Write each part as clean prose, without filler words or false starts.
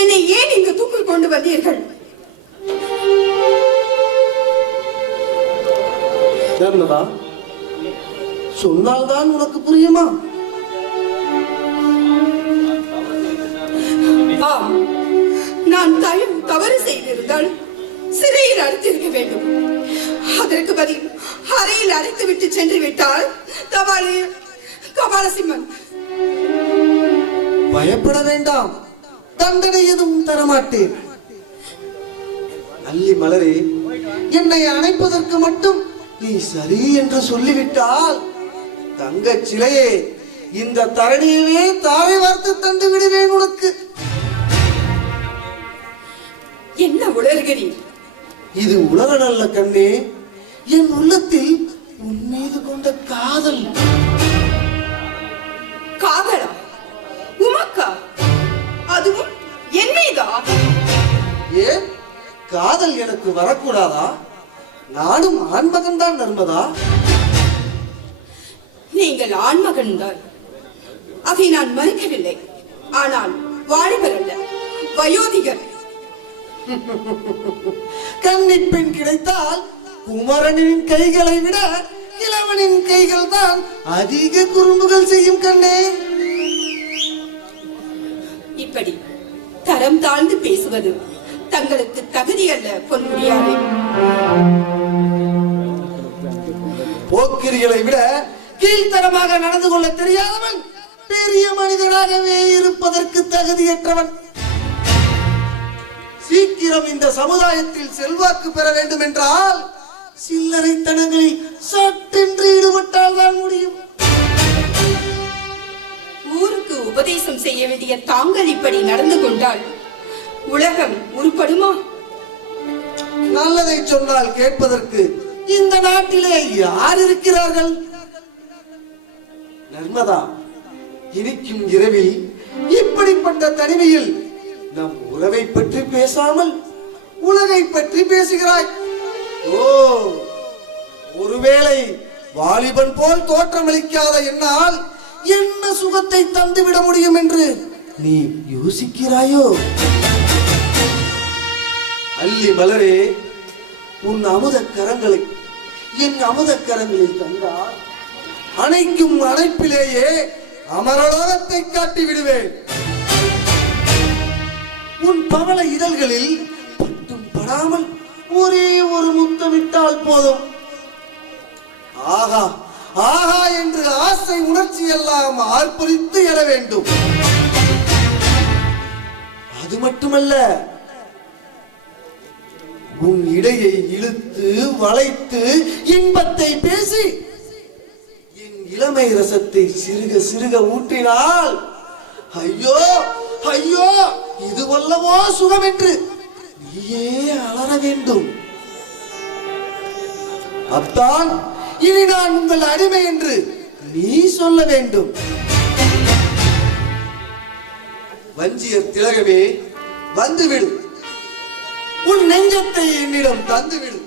என்னை ஏன் இங்கு தூக்கில் கொண்டு வந்தீர்கள்? சொன்னால்தான் உனக்கு புரியுமா? நான் தவறு செய்திருந்தால் சிறையில் அடைத்திருக்க வேண்டும். அதற்கு பதில் அறையில் அடைத்து விட்டு சென்று விட்டால் கபாலசிம்மன். பயப்பட வேண்டாம், தண்டனை எதுவும் தரமாட்டேன். அல்லி மலரே, என்னை அணைப்பதற்கு மட்டும் நீ சரி என்று சொல்லிவிட்டால் தங்க சிலையே இந்த தரணியவே தாரை வார்த்து தந்து விடுவேன் உனக்கு. என்ன உளறுகிறீர்? இது உலக நல்ல கண்ணே, என் உள்ளத்தில் உன் மீது கொண்ட காதல். காதலா? உமக்கா? அதுவும் என் மீதா? ஏன் காதல் எனக்கு வரக்கூடாதா? நானும் ஆண்மகன் தான் நர்மதா. நீங்கள் ஆண்மகன் தான், அதை நான் மறுக்கவில்லை. ஆனால் வாலிபர் அல்ல, வயோதிகர். கன்னிப்பெண் கிடைத்தால் குமரனின் கைகளை விட இளவனின் கைகள் தான் அதிக குறும்புகள் செய்யும் கண்ணே. இப்படி தரம் தாழ்ந்து பேசுவது தங்களுக்கு தகுதி அல்ல பொன்முடியாரே. போக்கிரிகளை விட கீழ்த்தரமாக நடந்து கொள்ள தெரியாதவன் பெரிய மனிதனாகவே இருப்பதற்கு தகுதியற்றவன். சீக்கிரம் இந்த சமுதாயத்தில் செல்வாக்கு பெற வேண்டும் என்றால் சில்லறைத்தனங்களில் சட்டென்று ஈடுபட்டால் தான் முடியும். ஊருக்கு உபதேசம் செய்ய வேண்டிய தாங்கள் இப்படி நடந்து கொண்டால் உலகம் உருப்படுமா? நல்லதை சொன்னால் கேட்பதற்கு இந்த நாட்டிலே யார் இருக்கிறார்கள்? நர்மதா, இனிக்கும் இரவில் இப்படிப்பட்ட தனிமையில் நம் உறவை பற்றி பேசாமல் உலகை பற்றி பேசுகிறாய். ஓ, ஒருவேளை வாலிபன் போல் தோற்றமளிக்காத என்னால் என்ன சுகத்தை தந்துவிட முடியும் என்று நீ யோசிக்கிறாயோ? அல்லி மலரே, உன் அமுத கரங்களை என் அமுத கரங்களில் தந்தால் அணைக்கும் அணைப்பிலேயே அமரலோகத்தை காட்டி விடுவேன். உன் பவள இதழ்களில் பட்டும் படாமல் ஒரே ஒரு முத்தமிட்டால் போதும். ஆகா ஆகா என்று ஆசை உணர்ச்சி எல்லாம் ஆர்ப்பரித்து எழ வேண்டும். அது மட்டுமல்ல, உன் இடையை இழுத்து வளைத்து இன்பத்தை பேசி என் இளமை ரசத்தை சிறுக சிறுக ஊற்றினால் ஐயோ ஐயோ இது வல்லவோ சுகம் என்று நீயே அலற வேண்டும். அத்தான் இனி நான் உங்கள் அடிமை என்று நீ சொல்ல வேண்டும். வஞ்சியர் திலகவே, வந்துவிடு, உன் நெஞ்சத்தை என்னிடம் தந்துவிடு.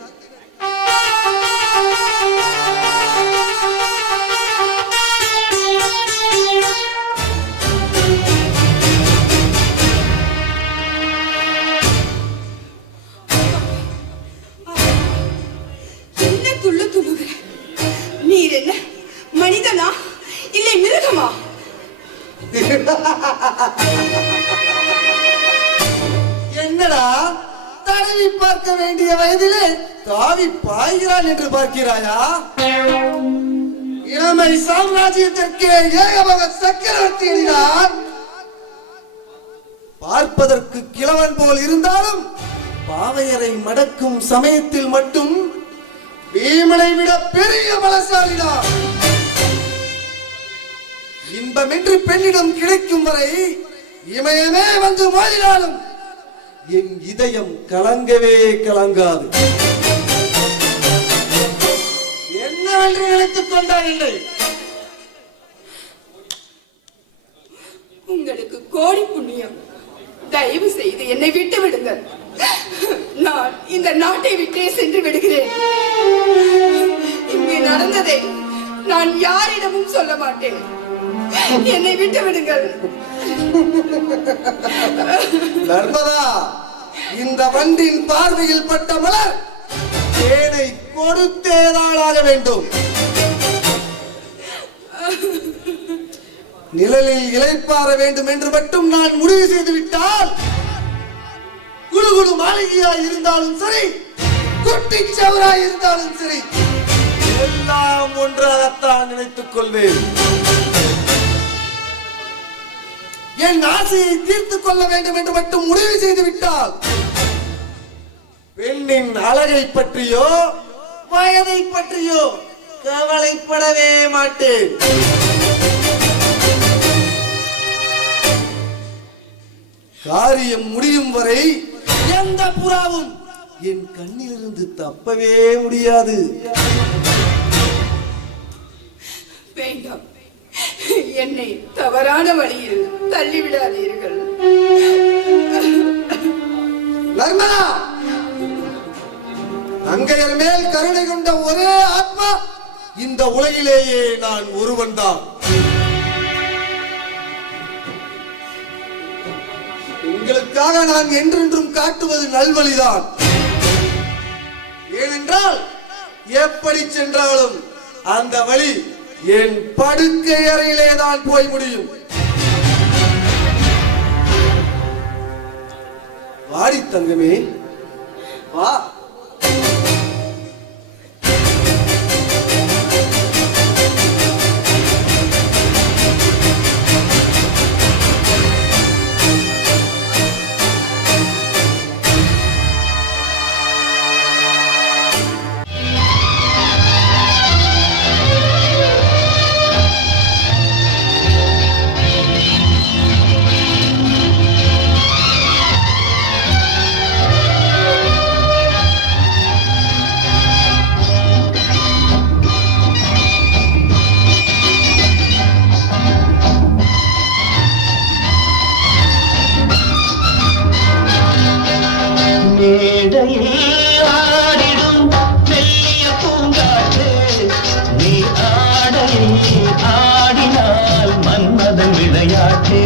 என்ன துள்ளு துள்ளுகிற? நீர் என்ன மனிதனா இல்லை மிருகமா? என்னடா தடவி பார்க்க வேண்டிய வயதிலே தாவி பாய்கிறான் என்று பார்க்கிறாயா? இளமை சாம்ராஜ்யத்திற்கே ஏகபக சக்கரவர்த்தி என்கிறான். பார்ப்பதற்கு கிழவன் போல் இருந்தாலும் பாவையரை மடக்கும் சமயத்தில் மட்டும் பீமனை விட பெரிய பலசாலிதான். இன்பமின்றி பெண்ணிடம் கிடைக்கும் வரை இமயமே வந்து மோதினாலும் என் இதயம் கலங்கவே கலங்காது. என்னவென்று நினைத்துக் கொண்டாயில்லை. உங்களுக்கு கோடி புண்ணியம். தயவு செய்து என்னை விட்டு விடுங்கள். நான் இந்த நாட்டை விட்டே சென்று விடுகிறேன். இங்கு நடந்ததை நான் யாரிடமும் சொல்ல மாட்டேன். என்னை விட்டு விடுங்கள். நர்மதா, இந்த வண்டின் பார்வையில் பட்ட மலர் தேனை கொடுத்தேதாளாக வேண்டும். நிழலில் இளைப்பாற வேண்டும் என்று மட்டும் நான் முடிவு செய்து விட்டால், குழு குழு மாளிகையாய் இருந்தாலும் சரி, குட்டிச்சவராய் இருந்தாலும் சரி, எல்லாம் ஒன்றாகத்தான் நினைத்துக் கொள்வேன். என் ஆசையை தீர்த்துக் கொள்ள வேண்டும் என்று மட்டும் முடிவு செய்து விட்டால், பெண்ணின் அழகை பற்றியோ வயதை பற்றியோ கவலைப்படவே மாட்டேன். காரியம் முடியும் வரை எந்த புறாவும் என் கண்ணிலிருந்து தப்பவே முடியாது. வேண்டாம், என்னை தவறான வழியில் தள்ளிவிடாதீர்கள். நர்மதா, அங்கையர் மேல் கருணை கொண்ட ஒரே ஆத்மா இந்த உலகிலேயே நான் ஒருவன் தான். உங்களுக்காக நான் என்றென்றும் காட்டுவது நல்வழிதான். ஏனென்றால் எப்படி சென்றாலும் அந்த வழி என் படுக்கை அறையிலே தான் போய் முடியும். வாடி தங்கமே, வா. ஆடினால் மன்மதன் விளையாட்டே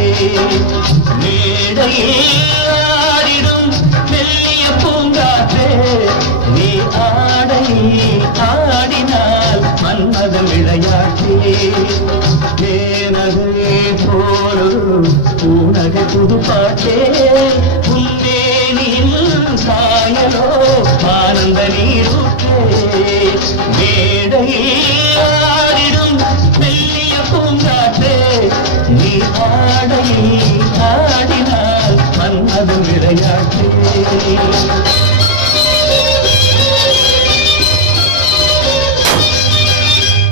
மேடையில் ஆடிடும் மெல்லிய பூங்காற்றே நீ ஆடினால் மன்மதன் விளையாட்டே தேனகை போலும் பூனகை புதுப்பாட்டே உந்தேனில் சாயலோ ஆனந்த நீரூற்றே மேடையில் ஆடிடும் மெல்லிய பூங்காற்றே நீ ஆடினால் மன்மதன் விளையாட்டே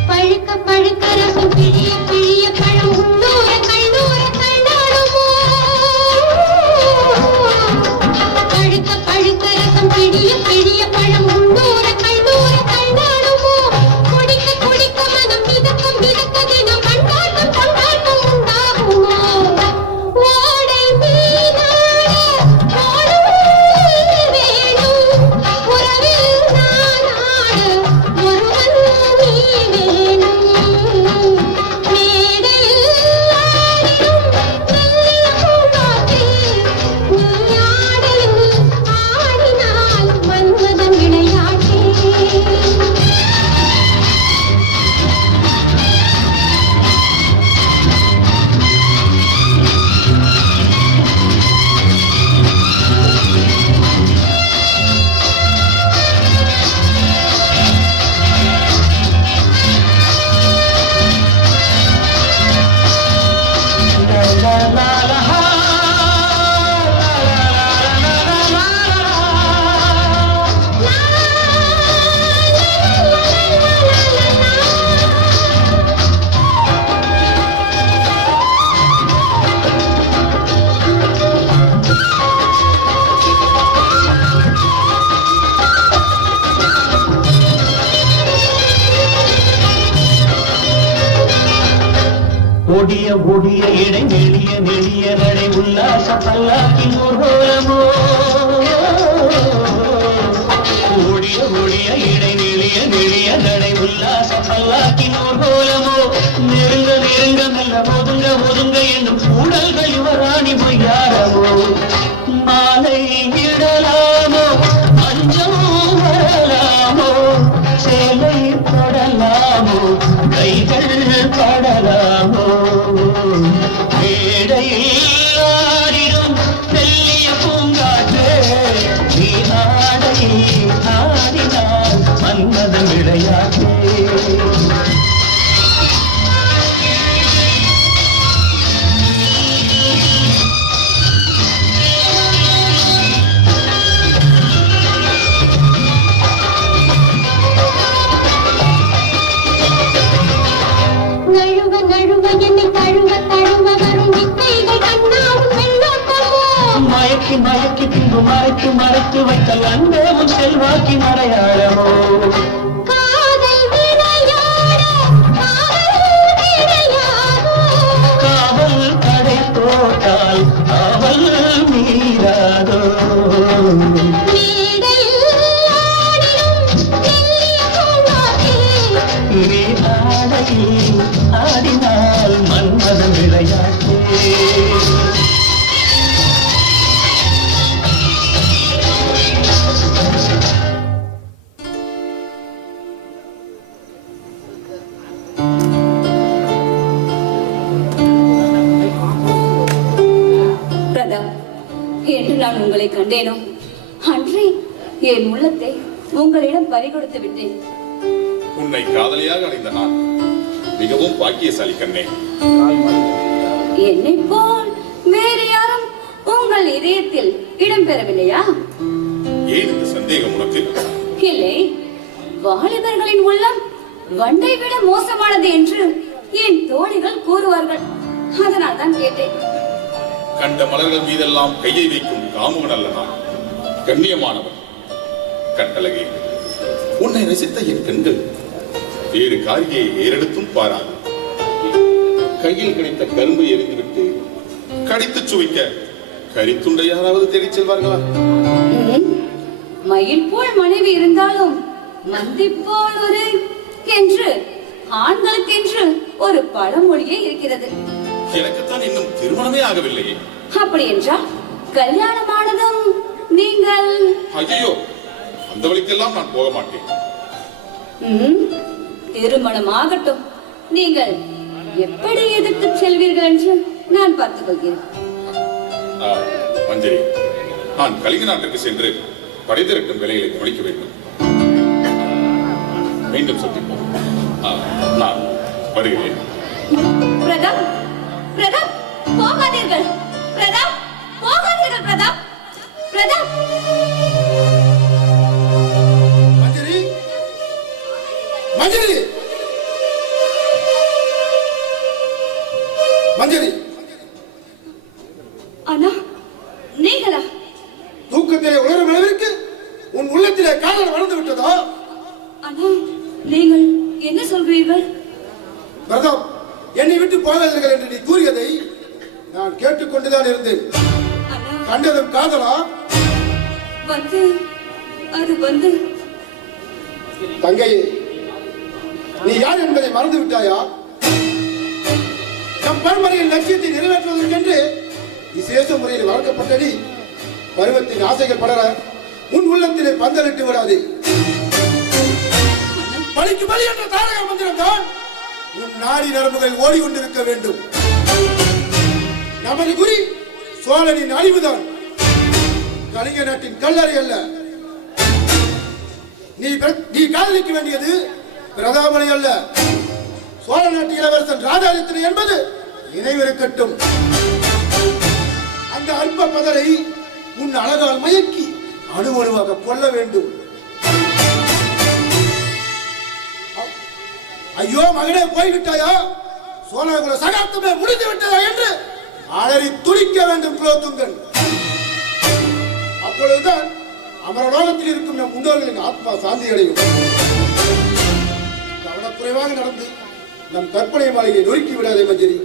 பழுக்க பழுக்க ரசம் பிழிய பிழிய பழம் உள்ளூர கண்ணூர கண்ணாடுமோ பழுக்க பழுக்க ரசம் பிழிய பிழிய பழம் உள்ளூர கண்ணூர கண்ணாடுமோ குடிக்க குடிக்க மனம் மிதக்கும் மிதக்க தினம் கொண்டாட்டம் கொண்டாட்டம் உண்டாகுமோ ஓடை மீனாட ஓடும் வேணும் உறவில் நானாட ஒருவன் நீ வேணும் மேடையில் ஆடிடும் மெல்லிய பூங்காற்றே நீ ஆடினால் மன்மதன் விளையாட்டே ஒடிய ஒடிய இடை நெளிய நெளிய நடை உல்லாச பல்லாக்கி ஊர்வலமோ ஒடிய ஒடிய இடை நெளிய நெளிய நடை உல்லாச பல்லாக்கி ஊர்வலம் ஆடினாள் மன்மதன் விளையாட்டே. நழுவ நழுவ என்னை தழுவ தழுவ வரும் வித்தைகள் கண்ணாவும் வெள்ளோட்டமோ. மயக்கி மயக்கி பின்பு மறைத்து மறைத்து வைத்தல் அன்பே உன் செல்வாக்கி மறையாளமோ. காதல் விளையாட காதல் விளையாடோ. காவல் கடை போட்டால் காவல் மீறாதோ. மேடையில் ஆடிடும் மெல்லிய பூங்காற்றே. நீ ஆடையில் ஆடினால் மன்மதன் விளையாட்டே. பிரதாப், என்று நான் உங்களை கண்டேனோ அன்றே என் உள்ளத்தை உங்களிடம் பறிகொடுத்து விட்டேன். உன்னை காதலியாக அடைந்த நான் மிகவும் பாக்கியசாலி கண்ணே. என்னை போல் வேறு யாரும் உங்கள் இதயத்தில் இடம் பெறவில்லையா? ஏன் இந்த சந்தேகம் உனக்கு? இல்லை, வாலிபர்களின் உள்ளம் வண்டை விட மோசமானது என்று என் தோழிகள் கூறுவார்கள். அதனால் தான் கேட்டேன். கண்ட மலர்கள் மீதெல்லாம் கையை வைக்கும் காமுகன் அல்ல நான், கண்ணியமானவன். கட்டழகே, உன்னை ரசித்த என் கண்கள் வேறு காரியை ஏறெடுத்தும் பாராது. கையில் கிடைத்த கரும்பு எரிந்துவிட்டு கடித்து சுவைக்க கரித்துண்டை யாராவது தேடிச் செல்வார்களா? மயில் போல் மனைவி இருந்தாலும் மந்தி போல் ஒரு என்று ஆண்களுக்கென்று ஒரு பழமொழியே இருக்கிறது. எனக்குத்தான் இன்னும் திருமணமே ஆகவில்லையே. அப்படி என்றால் கல்யாணமானதும் நீங்கள்? ஐயோ, அந்த வழிக்கெல்லாம் நான் போக மாட்டேன். திருமணம் ஆகட்டும், நீங்கள் எப்படி எதிர்த்து செல்வீர்கள் என்று நான் பார்த்துக் கொள்கிறேன். மஞ்சரி, நான் கலிங்க நாட்டுக்கு சென்று படை திரட்டும் வேலைகளை கவனிக்க வேண்டும். மீண்டும் சந்திப்போம். நான் வருகிறேன். பிரதாப், பிரதாப், போகாதீர்கள். பிரதாப், போகாதீர்கள். பிரதாப், பிரதாப். மஞ்சரி, மஞ்சரி, மஞ்சரி, அண்ணா, நீங்களா? தூக்கத்திலே உணரும் அளவிற்கு உன் உள்ளத்திலே காதல் வளர்ந்து விட்டதா? அண்ணா, நீங்கள் என்ன சொல்கிறீர்கள்? பிரதாப், என்னை விட்டு போகாதீர்கள் என்று நீ கூறியதை நான் கேட்டுக்கொண்டுதான் இருந்தேன். அண்ணா, கண்டதும் காதலா? அது வந்து தங்கையே, நீ யார் என்பதை மறந்து விட்டாயா? நம் பரம்பரையின் லட்சியத்தை நிறைவேற்றுவதற்கென்று விசேஷ முறையில் வளர்க்கப்பட்ட நீ பருவத்தின் ஆசைகள் படர உன் உள்ளத்திலே பந்தலிட்டு விடாதே. பலிக்கு பலி என்ற தாரக மந்திரம் தான் உன் நாடி நரம்புகள் ஓடிக்கொண்டிருக்க வேண்டும். நமது குறி சோழனின் அழிவுதான், கலிங்க நாட்டின் கல்லறை அல்ல. நீ காதலிக்க வேண்டியது பிரதாபனை அல்ல, சோழ நாட்டு இளவரசன் ராஜாதித்தனை என்பது நினைவிருக்கட்டும். அந்த அற்ப பதரை உன் அழகால் மயக்கி அணுவணுவாக கொள்ள வேண்டும். ஐயோ மகனே, போய்விட்டாயா? சோழகுல சகாப்தமே முடிந்து விட்டதா என்று அலறி துடிக்க வேண்டும் குலோத்துங்கன். அப்பொழுதுதான் அமரலோகத்தில் இருக்கும் நம் முன்னோர்களின் ஆத்மா சாந்தி அடையும். கவனக்குறைவாக நடந்து நம் கற்பனை மாளிகை நொறுக்கி விடாதே மஞ்சரி.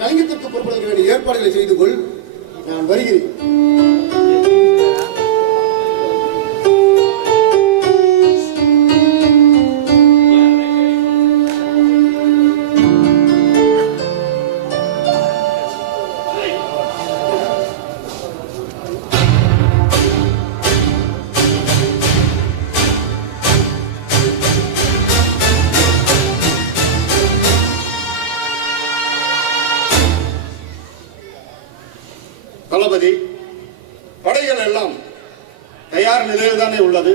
கலிங்கத்திற்கு புறப்படுவதற்கு வேண்டிய ஏற்பாடுகளை செய்து கொள். நான் வருகிறேன். தளபதி, படைகள் எல்லாம் தயார் நிலையில் தானே உள்ளது.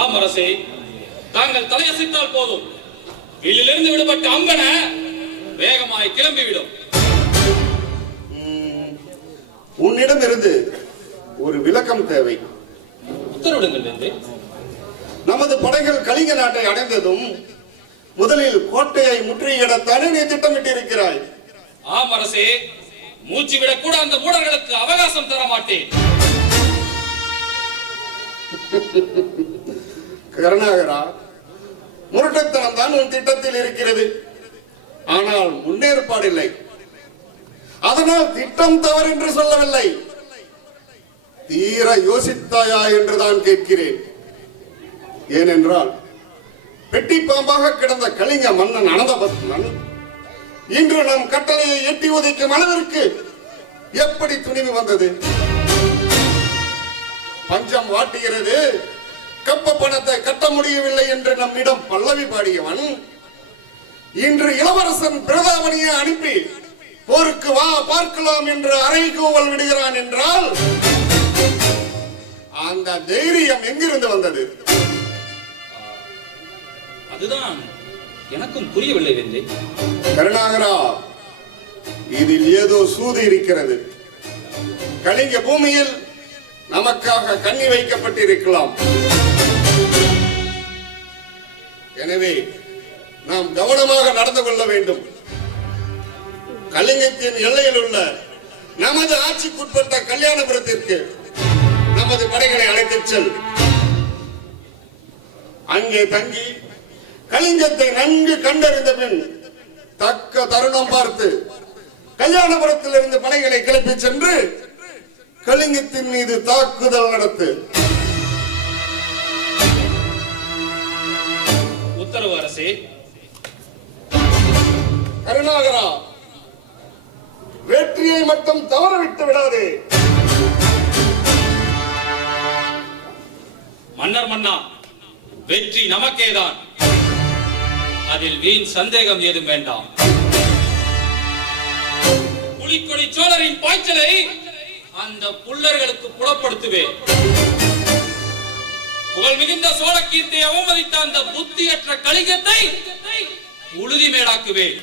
ஆம் அரசே, தாங்கள் தலையசைத்தால் போதும், வில்லிலிருந்து விடுபட்ட அம்பன வேகமாய் கிளம்பிவிடும். உன்னிடம் இருந்து ஒரு விளக்கம் தேவை. உத்தரவிடுங்கள் என்று. நமது படைகள் கலிங்க நாட்டை அடைந்ததும் முதலில் கோட்டையை முற்றுகையிடத்தானே நீ திட்டமிட்டிருக்கிறாய். ஆம் அரசே, மூச்சு விடக் கூட அந்த மூடர்களுக்கு அவகாசம் தர மாட்டேன். கருணாகரா, முரட்டத்தனம் தான் உன் திட்டத்தில் இருக்கிறது. ஆனால் முன்னேற்பாடில்லை. அதனால் திட்டம் தவறு என்று சொல்லவில்லை, தீர யோசித்தாயா என்றுதான் கேட்கிறேன். ஏனென்றால் பெட்டி பாம்பாக கிடந்த கலிங்க மன்னன் அனந்தபத்மன் இன்று நம் கட்டளையை எட்டி உதைக்கும் அளவிற்கு எப்படி துணிவு வந்தது? பஞ்சம் வாட்டுகிறது, கப்ப பணத்தை கட்ட முடியவில்லை என்று நம்மிடம் பல்லவி பாடியவன் இன்று இளவரசன் பிரதாபனியை அனுப்பி போருக்கு வா பார்க்கலாம் என்று அறைகூவல் விடுகிறான் என்றால் அந்த தைரியம் எங்கிருந்து வந்தது? அதுதான் எனக்கும் புரியவில்லை வென்றே. கருணாகரா, இதில் ஏதோ சூது இருக்கிறது. கலிங்க பூமியில் நமக்காக கண்ணி வைக்கப்பட்டிருக்கலாம். எனவே நாம் கவனமாக நடந்து கொள்ள வேண்டும். கலிங்கத்தின் எல்லையில் உள்ள நமது ஆட்சிக்குட்பட்ட கல்யாணபுரத்திற்கு நமது படைகளை அழைத்துச் செல். அங்கே தங்கி கலிங்கத்தை நன்கு கண்டறிந்த பின் தக்க தருணம் பார்த்து கல்யாணபுரத்தில் இருந்து படைகளை கிளப்பி சென்று கலிங்கத்தின் மீது தாக்குதல் நடத்து. உத்தரவு அரசே. கருணாகரா, வெற்றியை மட்டும் தவற விட்டு விடாதே. மன்னர் மன்னா, வெற்றி நமக்கேதான், அதில் வீண் சந்தேகம் ஏதும் வேண்டாம். புலிக்கொடி சோழரின் பாய்ச்சலை அந்த புல்லர்களுக்கு புலப்படுத்துவேன். புகழ் மிகுந்த சோழ கீர்த்தியை அவமதித்த அந்த புத்தியற்ற கலிங்கத்தை உழுதி மேடாக்குவேன்.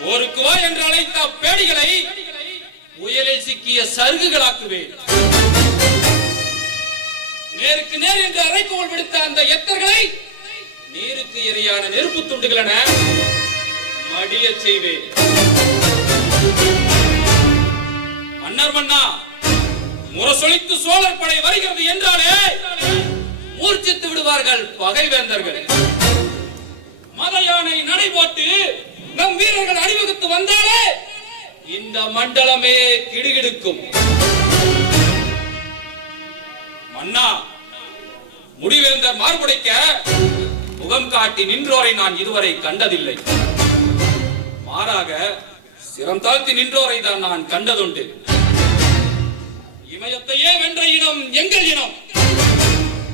போருக்கு வா என்று அழைத்த பேடிகளை புயலில் சிக்கிய சருகுகளாக்குவேன். நேருக்கு நேர் என்று அறைகோல் விடுத்த அந்த எத்தர்களை நீருக்கு எரியான நெருப்பு துண்டுகள் என மடிய செய்வேன். மன்னர் மன்னா, முரசொலித்து சோழர் படை வருகிறது என்றாலே மூர்ச்சித்து விடுவார்கள் பகைவேந்தர்கள். மத யானை நடை போட்டு நம் வீரர்கள் அணிவகுத்து வந்தாலே இந்த மண்டலமே கிடுகிடுக்கும். மன்னா, முடிவேந்தர் மார்புடைக்க முகம் காட்டி நின்றோரை நான் இதுவரை கண்டதில்லை. மாறாக சிரம் தாழ்த்தி நின்றோரை தான் நான் கண்டதுண்டு. இமயத்தையே வென்ற இனம் எங்கள் இனம்.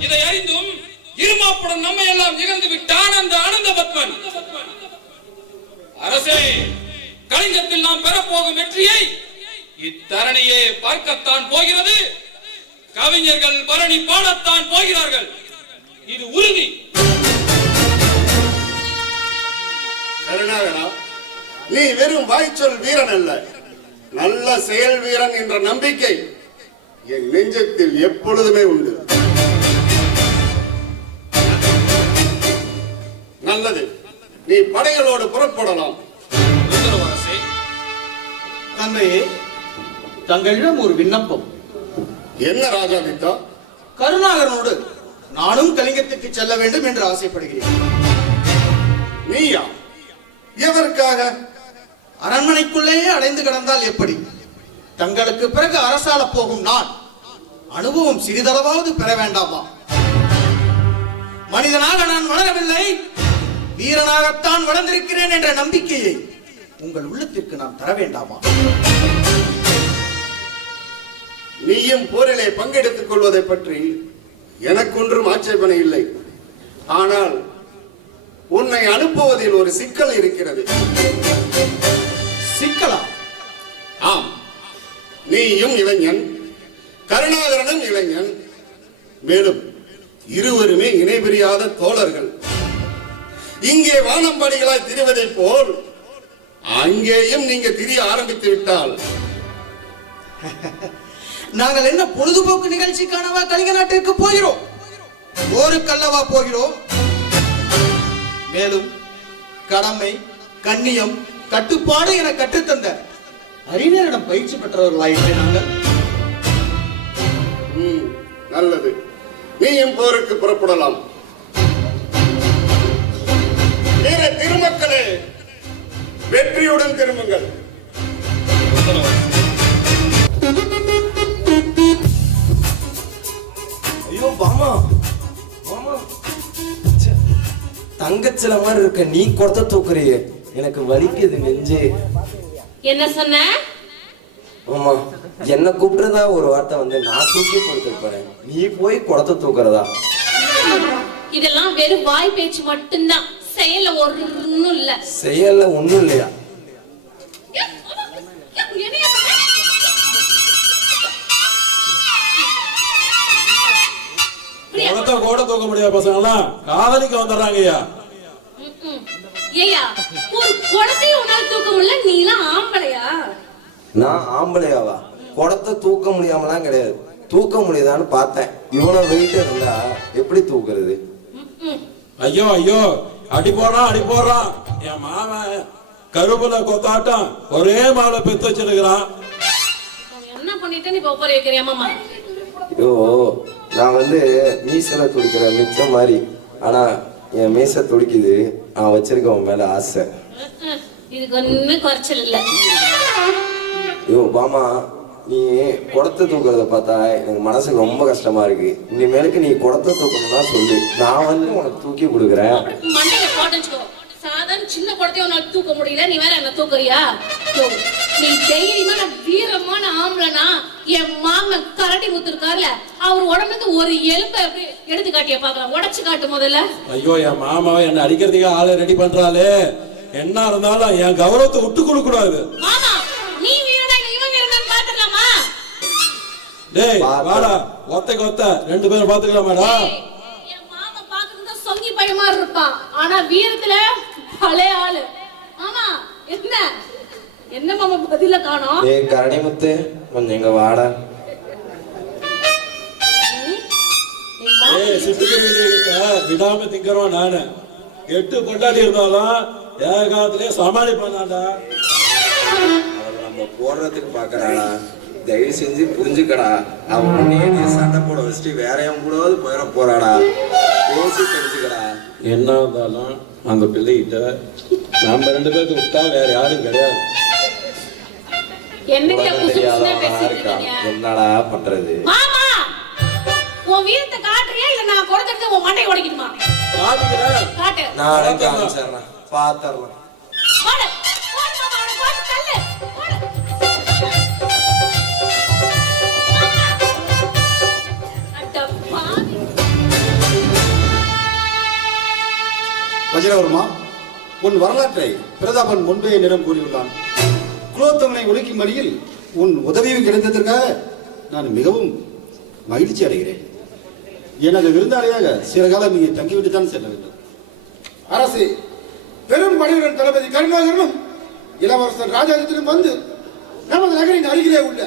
இதை அறிந்தும் இருமாப்புடன் நம்மை எல்லாம் இகழ்ந்து விட்டான் அந்த அனந்தபத்மன். அரசே, கலிங்கத்தில் நாம் பெறப்போகும் வெற்றியை இத்தரணியே பார்க்கத்தான் போகிறது. கவிஞர்கள் பரணி பாடத்தான் போகிறார்கள். இது உறுதி. கருணாகரா, நீ வெறும் வாய்ச்சொல் வீரன் அல்ல, நல்ல செயல் வீரன் என்ற நம்பிக்கை என் நெஞ்சத்தில் எப்பொழுதுமே உண்டு. நல்லது, நீ படைகளோடு புறப்படலாம். உத்தரவு அரசே. தந்தையே, தங்களிடம் ஒரு விண்ணப்பம். என்ன ராஜாதித்தா? கருணாகரனோடு நானும் கலிங்கத்திற்கு செல்ல வேண்டும் என்று ஆசைப்படுகிறேன். நீயா? எதற்காக? அரண்மனைக்குள்ளேயே அடைந்து கிடந்தால் எப்படி? தங்களுக்கு பிறகு அரசாள போகும் நான் அனுபவம் சிறிதளவாவது பெற வேண்டாமா? மனிதனாக நான் வளரவில்லை, வீரனாகத்தான் வளர்ந்திருக்கிறேன் என்ற நம்பிக்கையை உங்கள் உள்ளத்திற்கு நான் தர வேண்டாமா? நீயும் போரிலே பங்கெடுத்துக் கொள்வதை பற்றி எனக்கு ஒன்றும் ஆட்சேபனை இல்லை. ஆனால் உன்னை அனுப்புவதில் ஒரு சிக்கல் இருக்கிறது. சிக்கலா? ஆம், நீயும் இளைஞன், கருணாகரனும் இளைஞன். மேலும் இருவருமே இணைபிரியாத தோழர்கள். இங்கே வானம்பாடிகளாய் திரிவதைப் போல் அங்கேயும் நீங்க திரிய ஆரம்பித்து விட்டால் நாங்கள் என்ன பொழுதுபோக்கு நிகழ்ச்சிக்கானவா கலிங்க நாட்டிற்கு போகிறோம்? போருக்கல்லவா போகிறோம்? மேலும் கடமை, கண்ணியம், கட்டுப்பாடு என கற்றுத்தந்த அறிஞரிடம் பயிற்சி பெற்றவர்களாயிற்றே நாங்கள். நல்லது, நீயும் போருக்கு புறப்படலாம். வீர திருமக்களே, வெற்றியுடன் திரும்புங்கள். ஐயோ பாமா, பாமா, தங்கச்சில மாதிரி இருக்க நீ கொடுத்த தூக்குறியே, எனக்கு வலிக்குது நெஞ்சு. என்ன சொன்ன? ஆமா, என்ன கூப்பிட்டுறதா ஒரு வார்த்தை வந்து நான் தூக்கி கொடுத்துட்டு போறேன், நீ போய் குடத்தை தூக்குறதா? இதெல்லாம் வெறும் வாய் பேச்சு மட்டும்தான், செயல்ல ஒண்ணும் இல்ல. செயல்ல ஒண்ணும் இல்லையா? கூட தூக்க முடியாது பசங்களாம் காதலிக்கு வந்துடுறாங்கய்யா. ஏய்யா, ஒரு குடத்தையும் உன்னால தூக்க முடியல, நீ எல்லாம் ஆம்பளையா? நான் ஆம்பளையாவா? குடத்தை தூக்க முடியாமலாம் கிடையாது, தூக்க முடியுதான்னு பார்த்தேன். இவ்வளவு வெயிட் இருந்தா எப்படி தூக்குறது? ஐயோ ஐயோ, அடி போடுறான். என் மாமன் கருப்புல கொத்தாட்டம் ஒரே மாலை பெத்து வச்சிருக்கிறான். என்ன பண்ணிட்டு நீ போற வைக்கிறியா மாமா? ஐயோ, நான் வந்து மீசல துடிக்கிற மிச்சம் மாதிரி, ஆனா என் மீச துடிக்குது. நான் வச்சிருக்க உன் மேல ஆசை. இதுக்கு ஒன்னும் குறைச்சல் இல்ல. ஐயோ பாமா, நீ குடத்தை தூக்குறத பார்த்தா எனக்கு மனசுக்கு ரொம்ப கஷ்டமா இருக்கு. இனிமேலுக்கு நீ குடத்தை தூக்கணும்னா சொல்லு, நான் வந்து உனக்கு தூக்கி கொடுக்குறேன். மண்டையில போட்டுச்சுக்கோ. சாதாரண சின்ன குடத்தையும் உன்னால தூக்க முடியல, நீ வேற என்ன தூக்குறியா? நீ தைரியமான வீரமான ஆம்பளனா, என் மாமன் கரடி முத்திருக்காருல, அவர் உடம்புல ஒரு எலும்பை எப்படி எடுத்து காட்டிய பாக்கலாம், உடைச்சு காட்டு முதல்ல. ஐயோ, என் மாமாவை என்ன அடிக்கிறதுக்கு ஆளை ரெடி பண்றாளே. என்ன இருந்தாலும் என் கௌரவத்தை விட்டு கொடுக்க கூடாது. மாமா, நீ வீரனா இல்ல இவன் வீரனான்னு பாத்துக்கலாமா? டேய் வாடா, ஒத்தைக்கு ஒத்த ரெண்டு பேரும் பாத்துக்கலாமாடா? என் மாமா பாக்குறதா சொங்கி பையன் மாதிரி இருப்பான், ஆனா வீரத்துல பழைய ஆளு. மாமா என்ன மாமா பதில காணோம்? ஏய் கரடிமுத்து, கொஞ்சம் இங்க வாடா. ஏய் சிட்டுக்குருவிகிட்ட விடாம திங்கறோம் நானு. 8 பொண்டாட்டி இருந்தாலும் ஏகாத்திலே சமாளிப்பானாடா. அவளை நம்ம போடுறதுக்கு பாக்குறாளா? தயவு செஞ்சு புரிஞ்சுக்கடா. அவன் நீ சண்டை போட வச்சுட்டு வேற என் கூடவாது போயிட போறாடா. பேசி தெரிஞ்சுக்கடா. என்ன இருந்தாலும் அந்த பிள்ளைகிட்ட நம்ம 2 பேருக்கு விட்டா வேற யாரும் கிடையாது. என்னடா பண்றது? மாமா, உன் வீரத்தை காட்டுறியா இல்ல நான் கொடுத்துட்டு உன் மண்டை உடைக்கணுமா? காட்டு. நான் காமிச்சறேன், பாத்தறலாம். போடு போடு மாமா, அவனை போட்டு தள்ளு. போடு. அட பாவி. வஜ்ரவர்மா, உன் வரலாற்றை பிரதாபன் முன்பே நிறம் கூறியுள்ளான். குலோத்தமனை ஒடுக்கும் வழியில் உன் உதவியும் கிடைத்ததற்காக நான் மிகவும் மகிழ்ச்சி அடைகிறேன். எனது விருந்தாளியாக சில காலம் இங்கே தங்கிவிட்டு தான் செல்ல வேண்டும். அரசே, பெரும் படையுடன் தளபதி கருணாகரனும் இளவரசர் ராஜாஜத்திலும் வந்து நமது நகரின் அருகிலே உள்ள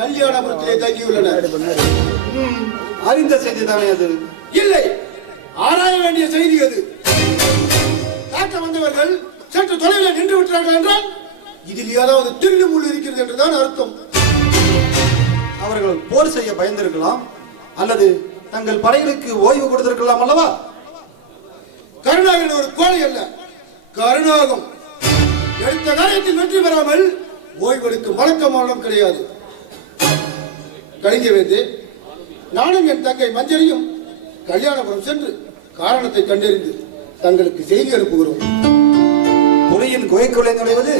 கல்யாணபுரத்திலே தங்கியுள்ளனர். அறிந்த செய்தி தானே அது? இல்லை, ஆராய வேண்டிய செய்தி அது. தாக்க வந்தவர்கள் சற்று தொலைவில் நின்று விட்டார்கள் என்றால் இதில் ஏதாவது தில்லு முள்ளு இருக்கிறது என்றுதான் அர்த்தம். அவர்கள் போர் செய்ய பயந்திருக்கலாம், அல்லது தங்கள் படைகளுக்கு ஓய்வு கொடுத்திருக்கலாம் அல்லவா? கருணாகரன் ஒரு கோழை அல்ல, கருணாகம். எடுத்த காரியத்தில் வெற்றி பெறாமல் ஓய்வெடுக்கும் வழக்கமானம் கிடையாது. கலிங்க வேந்தே, நானும் என் தங்கை மஞ்சரியும் கல்யாணபுரம் சென்று காரணத்தை கண்டறிந்து தங்களுக்கு செய்தி அனுப்புகிறோம். புலியின் குகைக்குள்ளே நுழைவது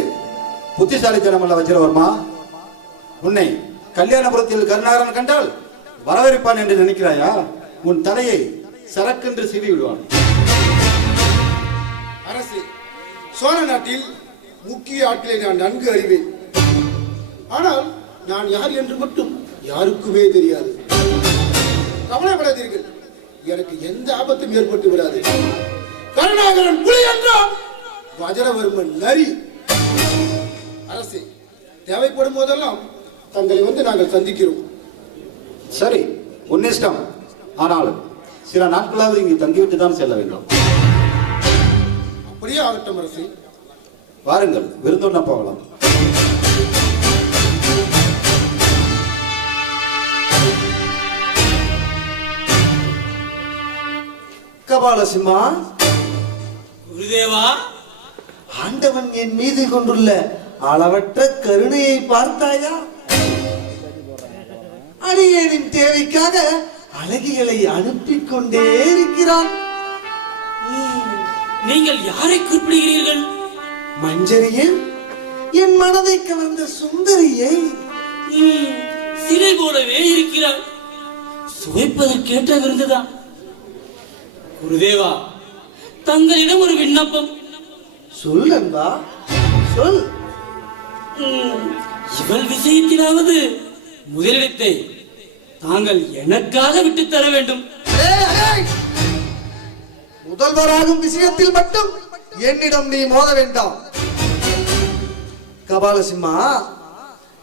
புத்திசாலித்தனம் அல்ல வஜ்ரவர்மா. உன்னை கல்யாணபுரத்தில் கருணாகரன் கண்டால் வரவேற்பான் என்று நினைக்கிறாயா? உன் தலையை சரக்கென்று சீவி விடுவான். அரசு, சோழ நாட்டில் முக்கிய ஆட்களை நான் நன்கு அறிவேன். ஆனால் நான் யார் என்று மட்டும் யாருக்குமே தெரியாது. கவலைப்படாதீர்கள், எனக்கு எந்த ஆபத்தும் ஏற்பட்டு விடாது. கருணாகரன் புலி என்றால் வஜரவர்மன் நரி. அரசே, தேவைப்படும் போதெல்லாம் தங்களை வந்து நாங்கள் சந்திக்கிறோம். சரி, உன் இஷ்டம். ஆனால் சில நாட்களாவது இங்கு தங்கிவிட்டு தான் செல்ல வேண்டும். அப்படியே ஆகட்டும் அரசே. வாருங்கள், விருந்துண்ண போகலாம். கபாலசிம்மா, குருதேவா, ஆண்டவன் என் மீது கொண்டுள்ள அளவற்ற கருணையை பார்த்தாயா? அடியேனின் தேவைக்காக அழகிகளை அனுப்பி கொண்டே இருக்கிறான். நீங்கள் யாரை குறிப்பிடுகிறீர்கள்? மஞ்சரியில் என் மனதை கவர்ந்த சுந்தரியை. சிலை போலவே இருக்கிறார். சுவைப்பதற்கேற்ற விருந்துதான். குருதேவா, தங்களிடம் ஒரு விண்ணப்பம். சொல்லா, சொல். இவள் விஷயத்திலாவது முதலிடத்தை தாங்கள் எனக்காக விட்டு தர வேண்டும். முதல்வராகும் விஷயத்தில் மட்டும் என்னிடம் நீ மோத வேண்டாம். கபாலசிம்மா,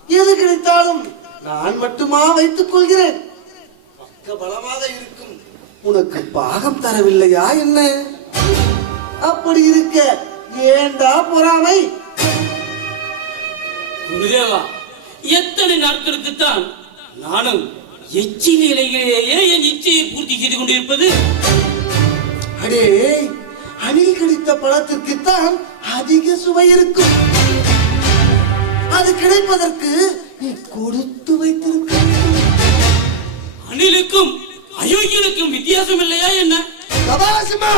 எது கிடைத்தாலும் நான் மட்டுமா வைத்துக் கொள்கிறேன். பக்க பலமாக இருக்கும் உனக்கு பாகம் தரவில்லையா என்ன? அப்படி இருக்க ஏண்டா பொறாமை? குருதேவா, எத்தனை நாட்களுக்குத்தான் நானும் எச்சில் இலையிலேயே என் இச்சையை பூர்த்தி செய்து கொண்டிருப்பது? அடே, அணில் கடித்த பழத்திற்குத்தான் அதிக சுவை இருக்கும். அது கிடைப்பதற்கு நீ கொடுத்து வைத்திருக்க. அணிலுக்கும் அயோக்கியனுக்கும் வித்தியாசம் இல்லையா என்ன? கபாலசிம்மா,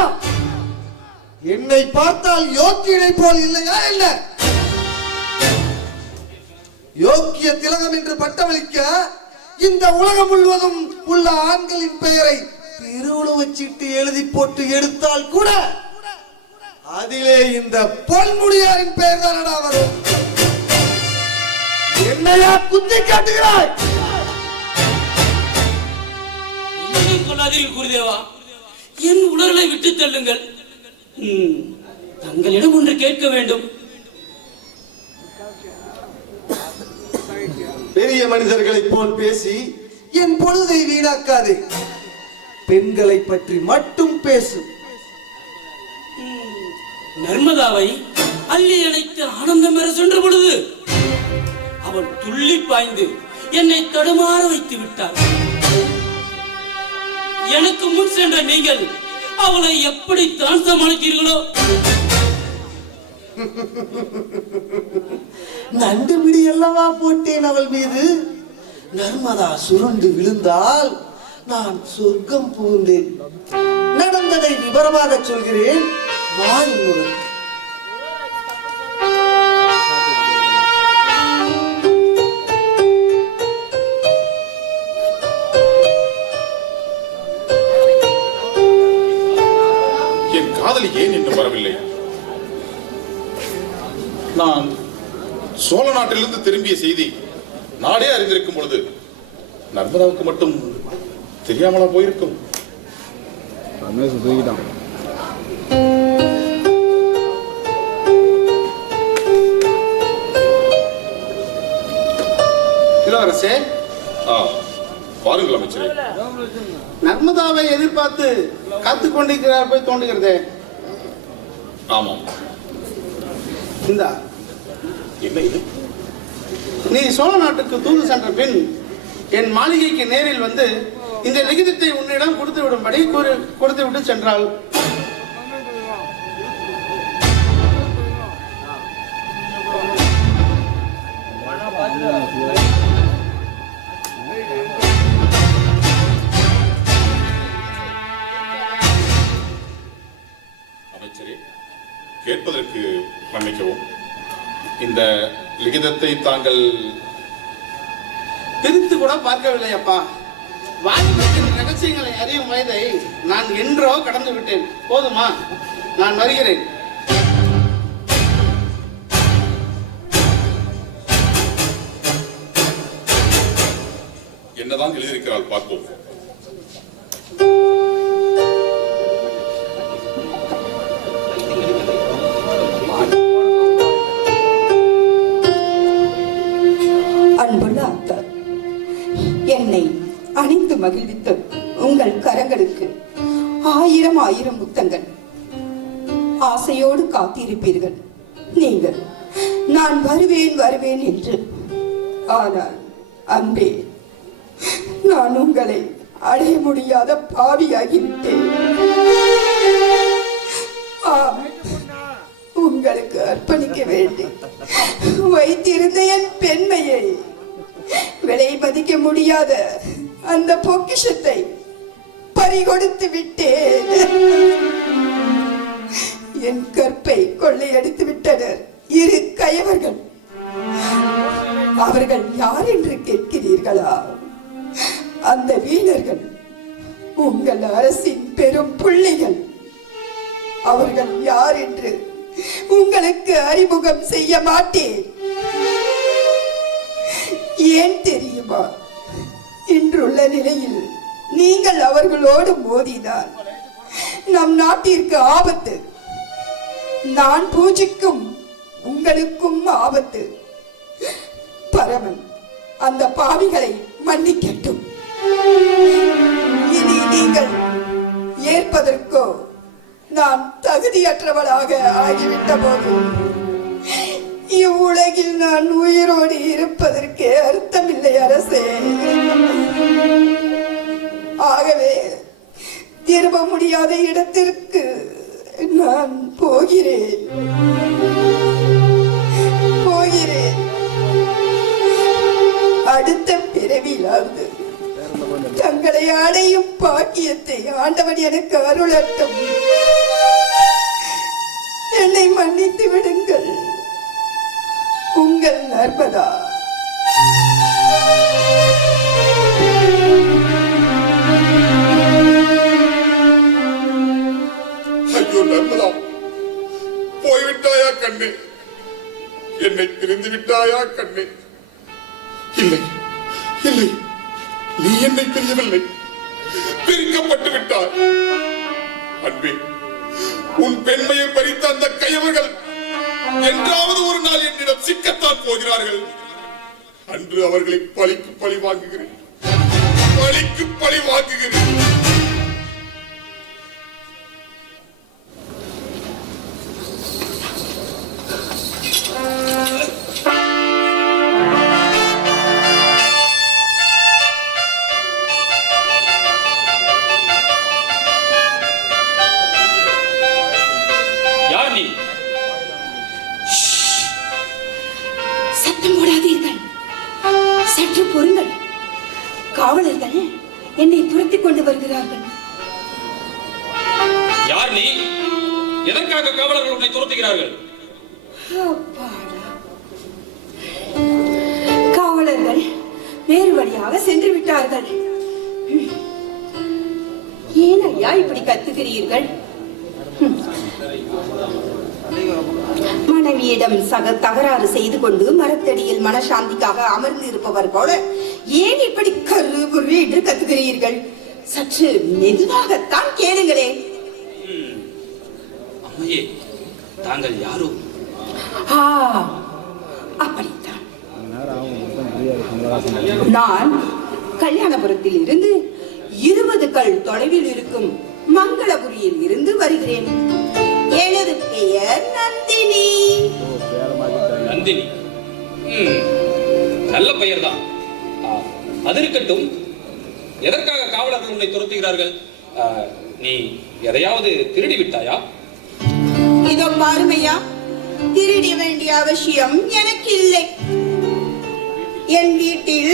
என்னை பார்த்தால் யோக்கியனை போல் இல்லையா என்ன? யோக்கிய திலகம் என்று பட்டமளிக்க இந்த உலகம் முழுவதும் உள்ள ஆண்களின் பெயரை திருவுருவச்சீட்டு எழுதி போட்டு எடுத்தால் கூட அதிலே இந்த பொன்முடியாரின் பெயர் தானடா வரும். என்னையா குத்தி காட்டுகிறாய்? கொள்ளாதீர்கள் குருதேவா, என் உணர்வை விட்டு தள்ளுங்கள். தங்களிடம் ஒன்று கேட்க வேண்டும். பெரிய மனிதர்களை போல் பேசி என் பொழுதை வீணாக்காதே. பெண்களை பற்றி மட்டும் பேசு. நர்மதாவை அள்ளி அணைத்து ஆனந்தம் பெற சென்ற பொழுது அவள் துள்ளி பாய்ந்து என்னை தடுமாற வைத்து விட்டாள். எனக்கு முன் சென்ற நீங்கள் அவளை எப்படித்தான் சமாளித்தீர்களோ? நண்டு பிடி அல்லவா போட்டேன் அவள் மீது. நர்மதா சுருண்டு விழுந்தால் நான் சொர்க்கம் புகுந்தேன். நடந்ததை விவரமாக சொல்கிறேன், வா என்னுடன். என் காதலி ஏன் இன்னும் வரவில்லை? நான் சோழ நாட்டிலிருந்து திரும்பிய செய்தி நாடே அறிந்திருக்கும் பொழுது நர்மதாவுக்கு மட்டும் தெரியாமலா போயிருக்கும்? இளவரசே, பாருங்கள் அமைச்சரே. நர்மதாவை எதிர்பார்த்து காத்துக் கொண்டிருக்கிறார் போய் தோன்றுகிறதே. ஆமாம். இந்த என்ன இது? நீ சோழ நாட்டுக்கு தூது சென்ற பின் என் மாளிகைக்கு நேரில் வந்து இந்த லிகிதத்தை உன்னிடம் கொடுத்து விடும்படி கொடுத்து விட்டு சென்றாள். அமைச்சரே, கேட்பதற்கு மன்னிக்கவும். இந்த லிகிதத்தை தாங்கள் பிரித்து கூட பார்க்கவில்லை அப்பா. வாலிபத்தின் ரகசியங்களை அறியும் வயதை நான் என்றோ கடந்து விட்டேன். போதுமா? நான் வருகிறேன். என்னதான் எழுதியிருக்கிறாள் பார்ப்போம். அன்புள்ள அத்தா, என்னை அணிந்து மகிழ்வித்த உங்கள் கரங்களுக்கு 1000 முத்தங்கள். ஆசையோடு காத்திருப்பீர்கள் நீங்கள், நான் வருவேன் என்று. ஆனால் அன்பே, நான் உங்களை அடைய முடியாத பாவியாகிவிட்டேன். உங்களுக்கு அர்ப்பணிக்க வேண்டி வைத்திருந்த என் பெண்மையை, விலை மதிக்க முடியாத அந்த பொக்கிஷத்தை பறிகொடுத்து விட்டேன். என் கற்பை கொள்ளையடித்து விட்டனர் 2 கயவர்கள். அவர்கள் யார் என்று கேட்கிறீர்களா? அந்த வீணர்கள் உங்கள் அரசின் பெரும் புள்ளிகள். அவர்கள் யார் என்று உங்களுக்கு அறிமுகம் செய்ய மாட்டேன். ஏன் தெரியுமா? இன்றுள்ள நிலையில் நீங்கள் அவர்களோடு மோதினால் நம் நாட்டிற்கு ஆபத்து. நான் பூஜிக்கும் உங்களுக்கும் ஆபத்து. பரமன் அந்த பாவிகளை மன்னிக்கட்டும். இனி நீங்கள் ஏற்பதற்கோ நான் தகுதியற்றவளாக ஆகிவிட்ட போது இவ்வுலகில் நான் உயிரோடு இருப்பதற்கு அர்த்தமில்லை அரசே. ஆகவே திரும்ப முடியாத இடத்திற்கு நான் போகிறேன். அடுத்த பிறவியிலாவது தங்களை அடையும் பாக்கியத்தை ஆண்டவன் எனக்கு அருளட்டும். என்னை மன்னித்து விடுங்கள். உங்கள் நர்மதா. ஐயோ நர்மதா, போய்விட்டாயா கண்ணே? என்னை பிரிந்து விட்டாயா கண்ணே? இல்லை இல்லை, நீ என்னை பிரியவில்லை, பிரிக்கப்பட்டு விட்டாய். அன்பே, உன் பெண்மையை பறித்த அந்த கயவர்கள் என்றாவது ஒரு நாள் என்னிடம் சிக்கத்தான் போகிறார்கள். அன்று அவர்களை பழிக்கு பழி வாங்குகிறேன். சத்தம் போடாதீர்கள், சற்று பொறுங்கள். காவலர்கள் என்னை துரத்திக் கொண்டு வருகிறார்கள். யார் நீ? எதற்காக காவலர்கள் உன்னை துரத்துகிறார்கள்? காவலர்கள் வேறு வழியாக சென்று விட்டார்கள். ஏன் ஐயா இப்படி கத்துகிறீர்கள்? மனைவியிடம் தகராறு செய்து கொண்டு மரத்தடியில் மனசாந்திக்காக அமர்ந்து இருப்பவர் போல ஏன் இப்படி கருவுரு என்று கத்துகிறீர்கள்? சற்று மெதுவாகத்தான் கேளுங்களே. அம்மையே, தாங்கள் யாரோ? அப்படித்தான். நான் கல்யாணபுரத்தில் இருந்து 20 கல் தொலைவில் இருக்கும் மங்களபுரியில் இருந்து வருகிறேன். எனது பெயர் நந்தினி. நந்தினி, நல்ல பெயர் தான். அது இருக்கட்டும், எதற்காக காவலர்கள் உன்னை துரத்துகிறார்கள்? நீ எதையாவது திருடி விட்டாயா? இதோ பாருமையா, திருட வேண்டிய அவசியம் எனக்கு இல்லை. என் வீட்டில்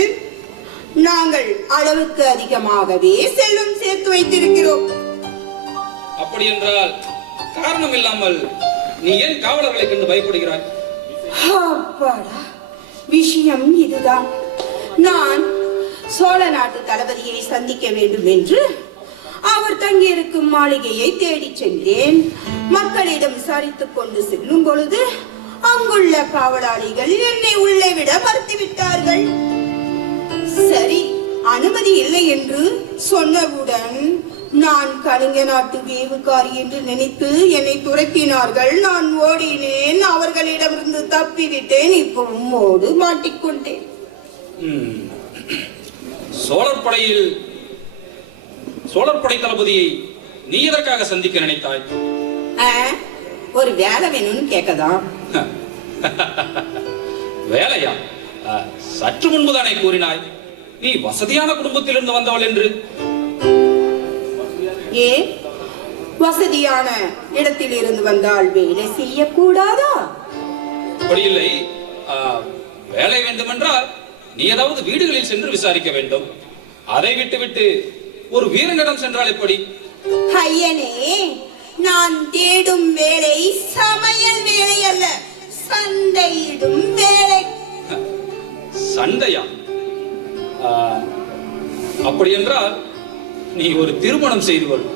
நாங்கள் அளவுக்கு அதிகமாகவே செல்வம் சேர்த்து வைத்திருக்கிறோம். அப்படி என்றால் காரணம் இல்லாமல் நீ ஏன் காவலர்களை கண்டு பயப்படுகிறாய்? விஷயம் இதுதான். நான் சோழ நாட்டு தளபதியை சந்திக்க வேண்டும் என்று அவர் தங்கியிருக்கும் மாளிகையை தேடி சென்றேன். மக்களிடம் விசாரித்துக் கொண்டு செல்லும் பொழுது அங்குள்ள காவலாளிகள் என்னை உள்ளே விட மறுத்துவிட்டார்கள். சரி, அனுமதி இல்லை என்று சொன்னவுடன் நான் கலிங்க நாட்டு வேவுக்காரி என்று நினைத்து என்னை துரத்தினார்கள். நான் ஓடினேன், அவர்களிடமிருந்து தப்பிவிட்டேன். இப்போ உம்மோடு மாட்டிக்கொண்டேன். சோழர் படை தளபதியை நீ எதற்காக சந்திக்க நினைத்தாய்? ஒரு வேலை வேணும்னு கேட்கதான். வேலையா? சற்று முன்புதானே கூறினாய் நீ வசதியான குடும்பத்திலிருந்து வந்தவள் என்று. ஏன் வசதியான இடத்தில் இருந்து வந்தால் வேலை செய்யக்கூடாதா? அப்படி இல்லை. வேலை வேண்டுமென்றால் நீ ஏதாவது வீடுகளில் சென்று விசாரிக்க வேண்டும். அதை விட்டுவிட்டு ஒரு வீரனிடம் சென்றால் எப்படி? ஐயனே, நான் தேடும் வேலை சமையல் வேலை அல்ல, சண்டையிடும் வேலை. சண்டையா? அப்படி என்றால் நீ ஒரு திருமணம் செய்து கொள்.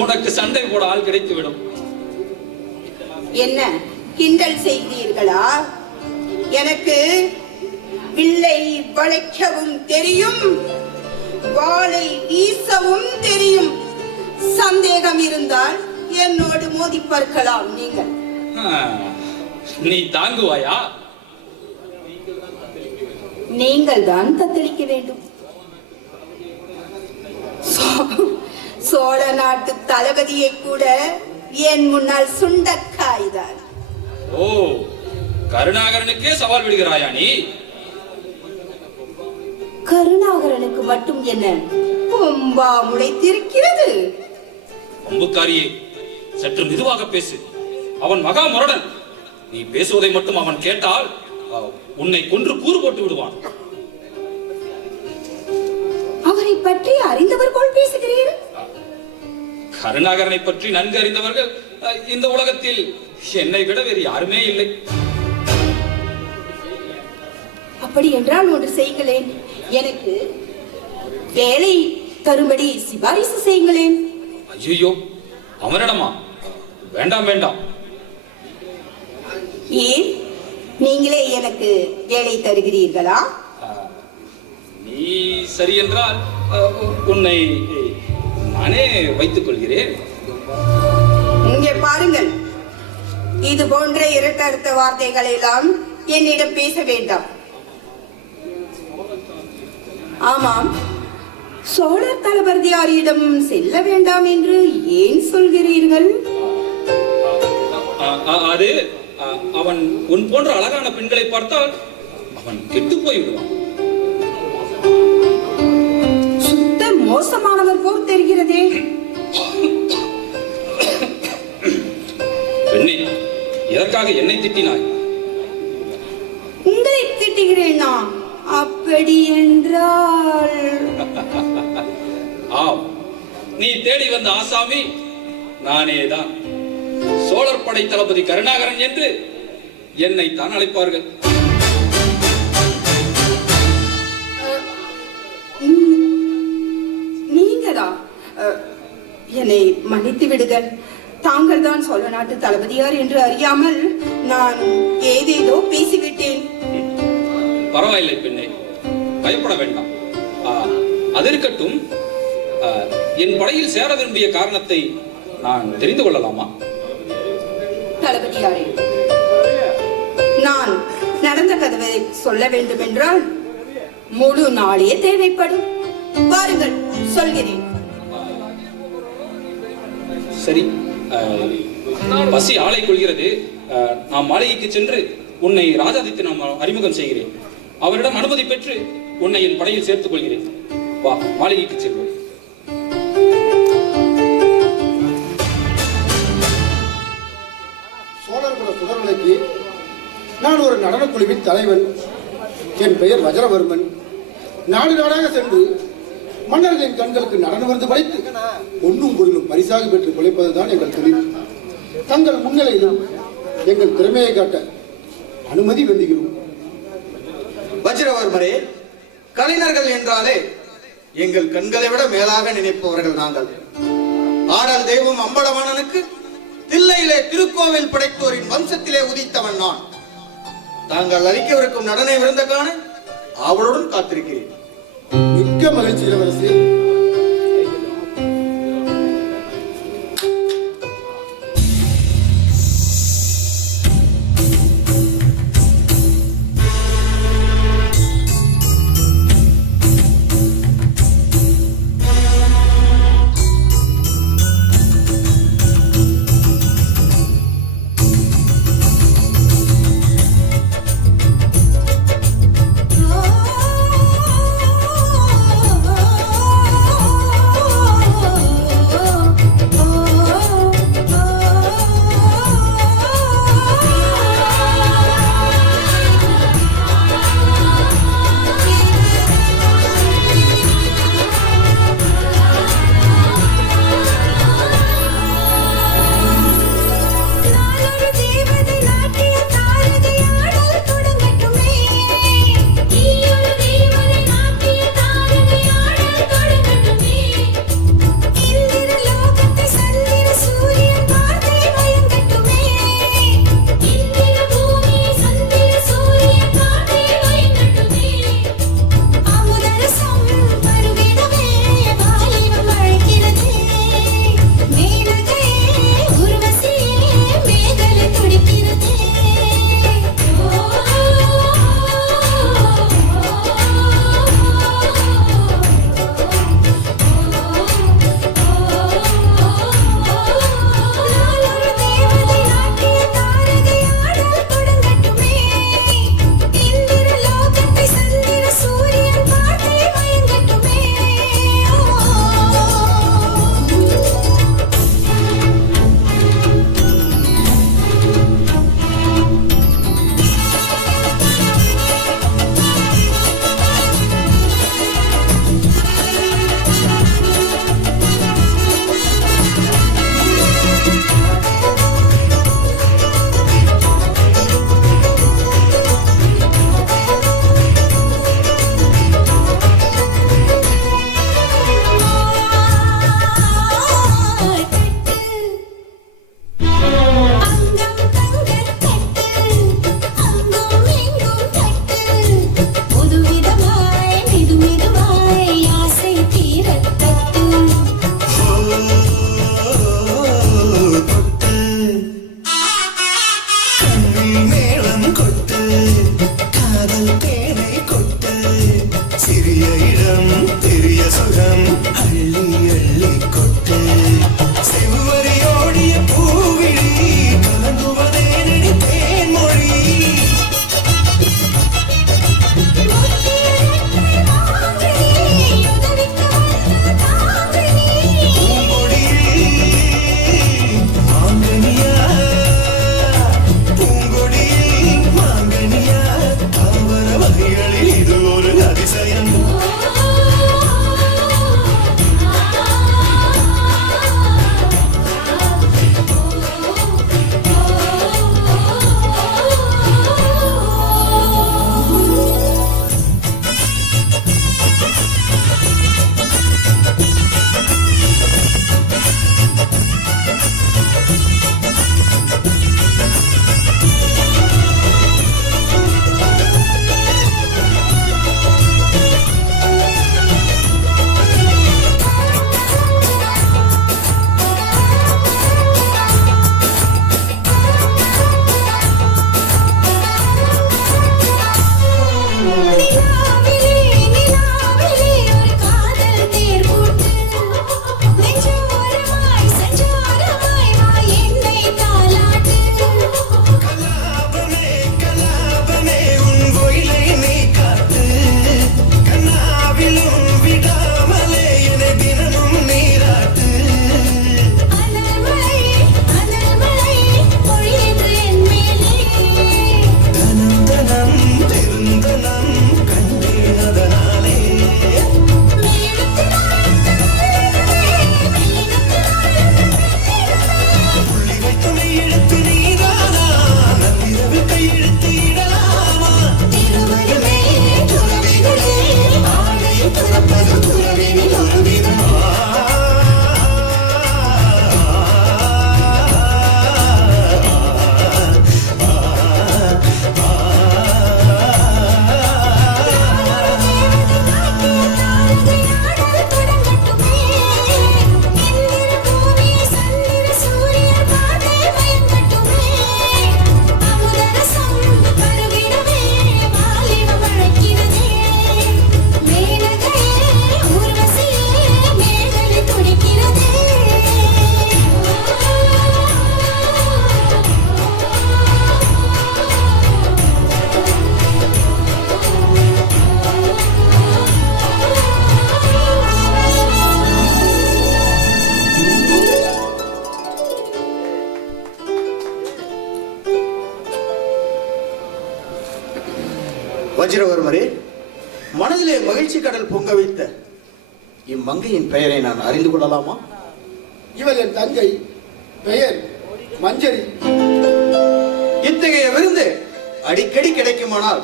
உனக்கு சண்டை போட ஆள் கிடைத்துவிடும். என்ன கிண்டல் செய்தீர்களா? எனக்கு வில்லை வளைக்கவும் தெரியும், வாளை வீசவும் தெரியும். சந்தேகம் இருந்தால் என்னோடு மோதி பார்க்கலாம். நீங்கள் நீ தாங்குவாயா? நீங்கள் தான் தத்தளிக்க வேண்டும். சோழ நாட்டு தளபதியை கூட என் முன்னால் சுண்டக்காய்தான். ஓ, கருணாகரனுக்கே சவால் விடுகிறாயா நீ? கருணாகரனுக்கு மட்டும் என்ன கொம்பா முளைத்திருக்கிறது? அம்புக்காரியே, சற்று மெதுவாக பேசு. அவன் மகா முரடன். நீ பேசுவதை மட்டும் அவன் கேட்டால் உன்னை கொன்று கூறு போட்டு விடுவான். அவரை பற்றி அறிந்தவர் போல் பேசுகிறீர்கள். கருணாகரனை பற்றி நன்கு அறிந்தவர்கள் இந்த உலகத்தில் என்னை விட வேறு யாருமே இல்லை. அப்படி என்றால் ஒன்று செய்யுங்களேன். எனக்கு வேலை தரும்படி சிபாரிசு செய்யுங்களேன். ஐயோ, அவனிடமா? வேண்டாம் வேண்டாம். ஏன், நீங்களே எனக்கு வேலை தருகிறீர்களா? நீ சரி என்றால் உன்னை நானே வைத்துக் கொள்கிறேன். இங்கே பாருங்கள், இது போன்ற இரட்டர்த்த வார்த்தைகள் எல்லாம் என்னிடம் பேச வேண்டாம். ஆமாம், சோழர் தளபதியாரிடம் செல்ல வேண்டாம் என்று ஏன் சொல்கிறீர்கள்? அது அவன் உன் போன்ற அழகான பெண்களை பார்த்தால் அவன் கெட்டு போய் விடுவான். சுத்த மோசமானவர் போல் தெரிகிறதே. பெண்ணே, எதற்காக என்னை திட்டினாய்? உங்களை திட்டுகிறேனா? அப்படி என்றால் ஆம், நீ தேடி வந்த ஆசாமி நானேதான். சோழர் படை தளபதி கருணாகரன் என்று என்னை தான் அழைப்பார்கள். நீங்களா? என்னை மன்னித்து விடுங்கள். தாங்கள் தான் சோழ நாட்டு தளபதியார் என்று அறியாமல் நான் ஏதேதோ பேசிவிட்டேன். பரவாயில்லை பெண்ணே, பயப்பட வேண்டாம். அது இருக்கட்டும், என் படையில் சேர விரும்பிய காரணத்தை நான் தெரிந்து கொள்ளலாமா? தளபதியாரே, நான் நடந்த கதவை சொல்ல வேண்டும் என்றால் முழு நாளே தேவைப்படும். பாருங்கள், சொல்கிறேன். சரி, பசி ஆளை கொள்கிறது. நாம் மாளிகைக்கு சென்று உன்னை ராஜாதித்து நாம் அறிமுகம் செய்கிறேன். அவரிடம் அனுமதி பெற்று உன்னை என் படையில் சேர்த்துக் கொள்கிறேன். வா, மாளிகைக்கு செல்வோம். சோழர்குல சுடர்மலைக்கு நான் ஒரு நடனக் குழுவின் தலைவன். என் பெயர் வஜரவர்மன். நாடு நாடாக சென்று மன்னர்களின் கண்களுக்கு நடன விருது படைத்து ஒன்றும் பொருளும் பரிசாக பெற்று பிழைப்பதுதான் எங்கள் தொழில். தங்கள் முன்னிலையிலும் எங்கள் திறமையை காட்ட அனுமதி வேண்டுகிறோம். வஜ்ரவர்மரே, கலைஞர்கள் என்றாலே எங்கள் கண்களை விட மேலாக நினைப்பவர்கள் நாங்கள். ஆடல் தெய்வம் அம்பலவாணனுக்கு தில்லையிலே திருக்கோவில் படைத்தோரின் வம்சத்திலே உதித்தவன் நான். தாங்கள் அளிக்கவிருக்கும் நடனை விருந்த காண அவளுடன் காத்திருக்கிறேன். மிக்க மகிழ்ச்சி இளவரசி. இது ஒரு அதிசயம். வஜ்ரவர்மரே, மனதிலே மகிழ்ச்சி கடல் பொங்க வைத்த இம்மங்கையின் பெயரை நான் அறிந்து கொள்ளலாமா? இவள் என் தங்கை, பெயர் மஞ்சரி. இத்தகைய விருந்து அடிக்கடி கிடைக்குமானால்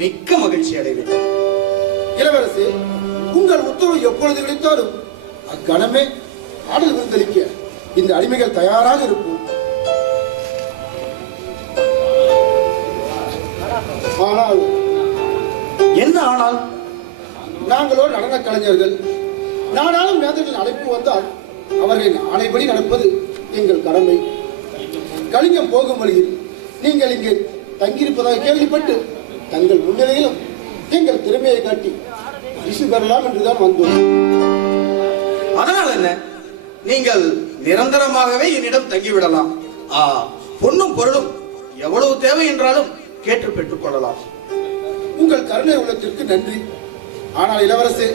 மிக்க மகிழ்ச்சி அடைவேன். இளவரசே, உங்கள் உத்தரவு எப்பொழுது கிடைத்தாலும் அக்கணமே ஆடல் விருந்தளிக்க இந்த அடிமைகள் தயாராக இருக்கும். ஆனால் என்ன ஆனால்? நாங்களோ நடன கலைஞர்கள். நாடாளும் வேந்தர்களின் அழைப்பு வந்தால் அவர்களின் ஆணைப்படி நடப்பது எங்கள் கடமை. கலிங்கம் போகும் வழியில் நீங்கள் இங்கே தங்கியிருப்பதாக கேள்விப்பட்டு தங்கள் முன்னிலையிலும் எங்கள் திறமையை காட்டி பரிசு பெறலாம் என்றுதான் வந்தோம். அதனால் என்ன, நீங்கள் நிரந்தரமாகவே என்னிடம் தங்கிவிடலாம். பொன்னும் பொருளும் எவ்வளவு தேவை என்றாலும் கேட்டு பெற்றுக் கொள்ளலாம். உங்கள் கருணை உள்ளத்திற்கு நன்றி. ஆனால் இளவரசே,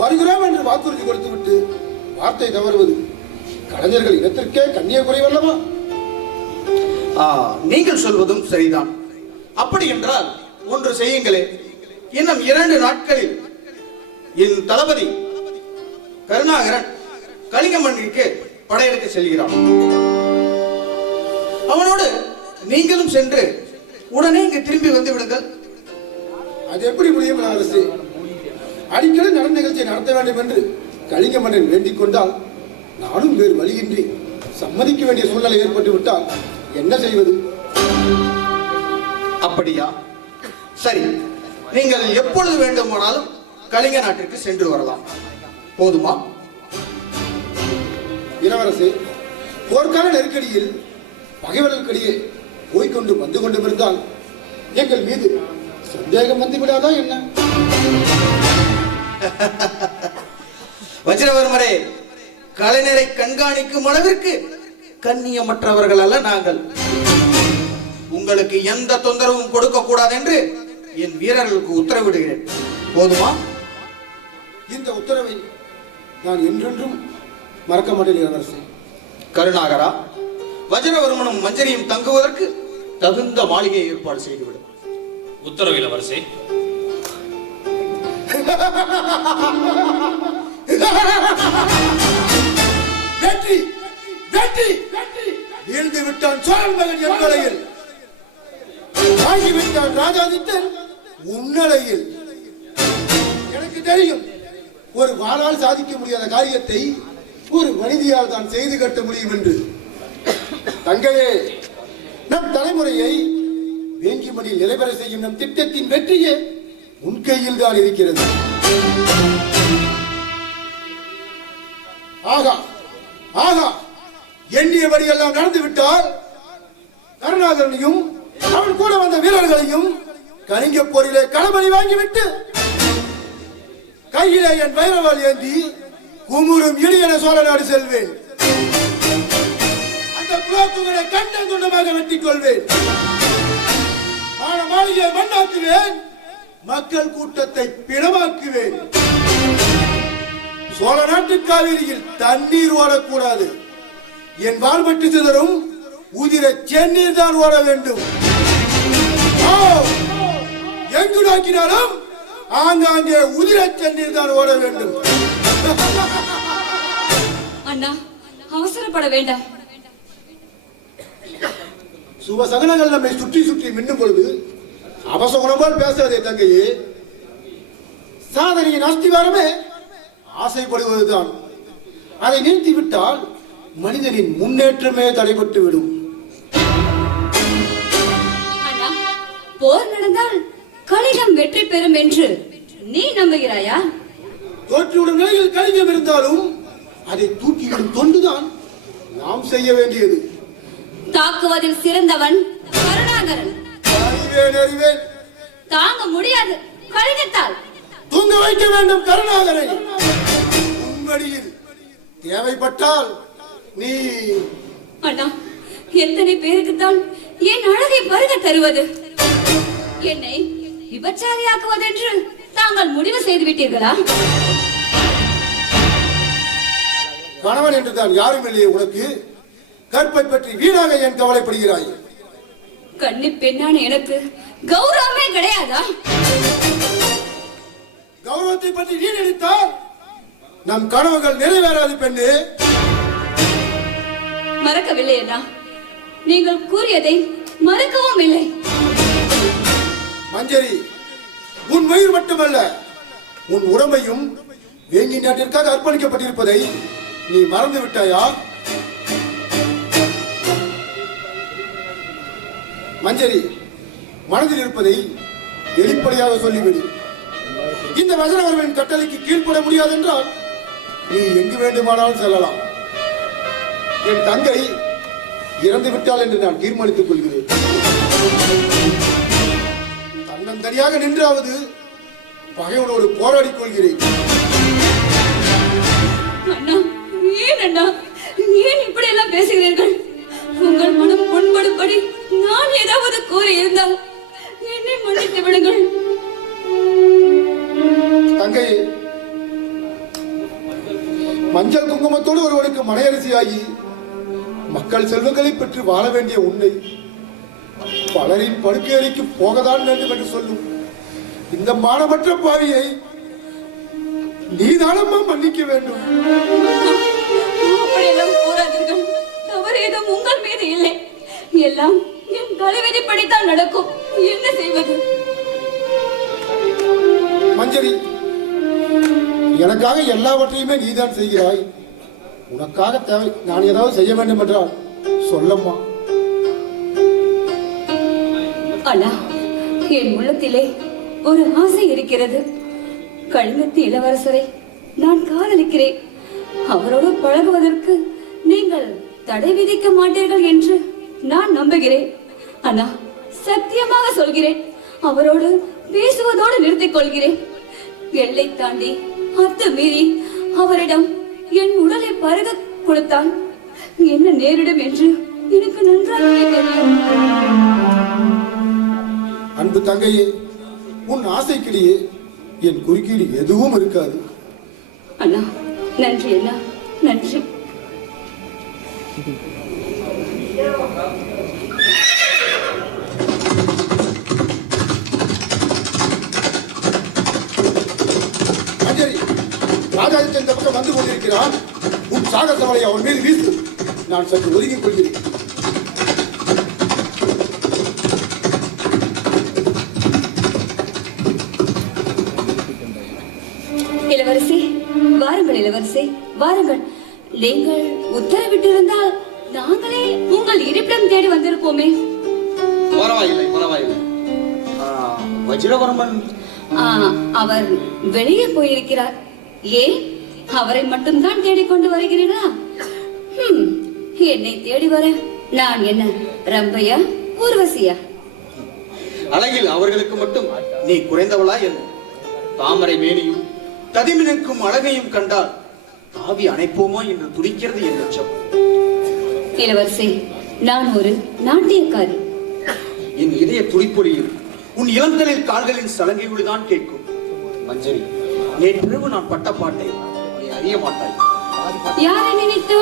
வருகிறோம் என்று வாக்குறுதி கொடுத்துவிட்டு வார்த்தை தவறுவது கலைஞர்கள் இனத்திற்கே கண்ணிய குறைவல்லவா? நீங்கள் சொல்வதும் சரிதான். அப்படி என்றால் ஒன்று செய்யுங்களே. இன்னும் 2 நாட்களில் என் தளபதி கருணாகரன் கலிங்க மண்ணிற்கு படையெடுக்க செல்கிறான். அவனோடு நீங்களும் சென்று உடனே இங்கு திரும்பி வந்து விடுங்கள். அது எப்படி முடியும் இளவரசே? அடிக்கடி நடந்த நிகழ்ச்சியை நடத்த வேண்டும் என்று கலிங்க மன்னன் வேண்டிக் கொண்டால் நானும் வேறு வழியின்றி சம்மதிக்க வேண்டிய சூழ்நிலை ஏற்பட்டு விட்டால் என்ன செய்வது? அப்படியா? சரி, நீங்கள் எப்பொழுது வேண்டுமானாலும் கலிங்க நாட்டிற்கு சென்று வரலாம். போதுமா? இளவரசே, போர்க்கால நெருக்கடியில் பகைவர்களுக்கிடையே போய்கொண்டு வந்து கொண்டு இருந்தால் எங்கள் மீது சந்தேகம் வந்து விடாதா என்ன? வஜ்ரவர்மரே, கலைஞரை கண்காணிக்கும் அளவிற்கு கண்ணியமற்றவர்கள் அல்ல நாங்கள். உங்களுக்கு எந்த தொந்தரவும் கொடுக்க கூடாது என்று என் வீரர்களுக்கு உத்தரவிடுகிறேன். போதுமா? இந்த உத்தரவை நான் என்றென்றும் மறக்க மாட்டேன் இளவரசே. கருணாகரா, வஜ்ரவர்மனும் மஞ்சரியும் தங்குவதற்கு தகுந்த மாளிகையை ஏற்பாடு செய்துவிடும். உத்தரவு இளவரசே. வெற்றி வெற்றி வீழ்ந்து விட்டான் சோழன் மகன் எங்களையில், வாங்கிவிட்டான் ராஜாதித்தன் உன்னலையில். எனக்கு தெரியும், ஒரு வாளால் சாதிக்க முடியாத காரியத்தை ஒரு மனிதியால் தான் செய்து கட்ட முடியும் என்று. தங்கையே, நம் தலைமுறையை வேங்கி மணியில் நிறைவேற செய்யும் நம் திட்டத்தின் வெற்றியே உன் கையில் தான் இருக்கிறது. ஆகா ஆகா, எண்ணியபடி எல்லாம் நடந்து விட்டால் கருணாகரனையும் அவன் கூட வந்த வீரர்களையும் கலிங்க போரிலே களபலி வாங்கிவிட்டு கையிலே என் வைரவாள் ஏந்தி குமுறும் இடியன சோழ நாடு செல்வேன். அந்த குலோத்துங்களை கண்டம் துண்டமாக வெட்டிக் கொள்வேன். மாளிகையை மண்ணாக்குவேன், மக்கள் கூட்டத்தை பிணமாக்குவேன். சோழ நாட்டு காவிரியில் தண்ணீர் ஓடக்கூடாது. என் வாழ்பட்டு சிதறும் உதிர சென்னீர் தான் ஓட வேண்டும். எங்கு நோக்கினாலும் ஆங்காங்கே உதிர சென்னீர் தான் ஓட வேண்டும். அண்ணா, அவசரப்பட வேண்டாம். சுப சகனங்கள் நம்மை சுற்றி சுற்றி மின்னும் பொழுது அபசகுணம் போல் பேசாதே தங்கையே. சாதனையின் அஸ்திவாரமே ஆசைப்படுவதுதான். அதை நிறுத்திவிட்டால் மனிதனின் முன்னேற்றமே தடைபட்டு விடும். போர் நடந்தால் கலிங்கம் வெற்றி பெறும் என்று நீ நம்புகிறாயா? தோற்றுவிடும் நிலையில் கலிங்கம் இருந்தாலும் அதை தூக்கிவிடும் தொண்டுதான் நாம் செய்ய வேண்டியது. தாக்குவதில் சிறந்தவன் கருணாகரன். அறிவேன். தாங்க முடியாது கலிங்கத்தால். தூங்க வைக்க வேண்டும் கருணாகரை. உண்மையில் தேவைப்பட்டால் நீ. அண்ணா, எத்தனை பேருக்குத்தான் என் அழகை பருக தருவது? என்னை விபச்சாரியாக்குவதென்று தாங்கள் முடிவு செய்து விட்டீர்களா? கணவன் என்றுதான் யாரும் இல்லையே உனக்கு. கற்பை பற்றி வீணாக ஏன் கவலைப்படுகிறாய்? கன்னி பெண்ணான எனக்கு கௌரவமே கிடையாதா? கௌரவத்தை பற்றி நீ நினைத்தால் நம் கனவுகள் நிறைவேறாது பெண்ணே. மறக்கவில்லை அண்ணா, நீங்கள் கூறியதை மறக்கவும் இல்லை. மஞ்சரி, உன் உயிர் மட்டுமல்ல, உன் உடம்பையும் வேங்கி நாட்டிற்காக அர்ப்பணிக்கப்பட்டிருப்பதை நீ மறந்து விட்டாயா? மஞ்சரி, மனதில் இருப்பதை வெளிப்படையாக சொல்லிவிடு. இந்த வசனவர்களின் கட்டளைக்கு கீழ்ப்பட முடியாது என்றால் நீ எங்கு வேண்டுமானாலும் செல்லலாம். என் தங்கை இறந்து விட்டாள் என்று நான் தீர்மானித்துக் கொள்கிறேன். தன்னந்தனியாக நின்றாவது பகைவனோடு போராடிக் கொள்கிறேன். அண்ணா, ஏன் அண்ணா, ஏன் இப்படி எல்லாம் பேசுகிறீர்கள்? உங்கள் மனம் புண்படும்படி நான் ஏதாவது கூறி இருந்தால் என்னை மன்னித்து விடுங்கள். தங்கை, மஞ்சள் குங்குமத்தோடு ஒருவனுக்கு மனையரசியாகி மக்கள் செல்வங்களை பெற்று வாழ வேண்டிய உன்னை பலரின் படுக்கை அறைக்கு போகதான் வேண்டும் என்று சொல்லும் இந்த மானமற்ற பாவியை நீதானம்மா மன்னிக்க வேண்டும். அப்படியெல்லாம் கூறாதீர்கள். தவறு ஏதும் உங்கள் மீது இல்லை. எல்லாம் என் தலைவிதிப்படித்தான் நடக்கும். என்ன செய்வது? மஞ்சரி, எனக்காக எல்லாவற்றையுமே நீதான் செய்கிறாய். உனக்காக தேவை நான் ஏதாவது செய்ய வேண்டும் என்றால் சொல்லம்மா. அண்ணா, என் உள்ளத்திலே ஒரு ஆசை இருக்கிறது. கலிங்கத்து இளவரசரை நான் காதலிக்கிறேன். அவரோடு பழகுவதற்கு நீங்கள் தடை விதிக்க மாட்டீர்கள் என்று நான் நம்புகிறேன். அண்ணா, சத்தியமாக சொல்கிறேன், அவரோடு பேசுவதோடு நிறுத்திக் கொள்கிறேன். எல்லை தாண்டி அத்துமீறி அவரிடம் என் உடலை பருக கொடுத்தால் என்ன நேரிடும் என்று எனக்கு நன்றாகவே தெரியும். அன்பு தங்கையே, உன் ஆசைக்கிடையே என் குறுக்கீடு எதுவும் இருக்காது. அண்ணா, நன்றி அண்ணா, நன்றி. மஞ்சரி, ராஜாதித்தன் இந்த பக்கம் வந்து கொண்டிருக்கிறான். உன் சாகசவலை அவன் மீது வீசு. நான் சற்று ஒதுங்கிக் கொள்கிறேன். இளவரசி, வாருங்கள் இளவரசி, வாருங்கள். நீங்கள் உத்தரவிட்டிருந்தால் நாங்களே உங்கள் இருப்பிடம் தேடி வந்திருப்போமே. பரவாயில்லை, பரவாயில்லை. வஜ்ரவர்மன் அவர் வெளியே போயிருக்கிறார். ஏன், அவரை மட்டும்தான் தேடிக்கொண்டு வருகிறீர்களா? என்னை தேடி வர நான் என்ன ரம்பையா, ஊர்வசியா? அழகில் அவர்களுக்கு மட்டும் நீ குறைந்தவளா என்ன? தாமரை மேனியும் ததிமினுக்கும் அழகையும் கண்டால் தாவி அணைப்போமா என்று துடிக்கிறது என் லட்சம். இளவரசி, நான் ஒரு நாட்டியக்காரி. என் இதய துடிப்பொடியில் உன் இளந்தலில் கால்களின் சலங்கை ஒளிதான் கேட்கும். மஞ்சரி, நேற்றிரவு நான் பட்ட பாட்டை நீ அறிய மாட்டாய். யாரை நினைத்தோ?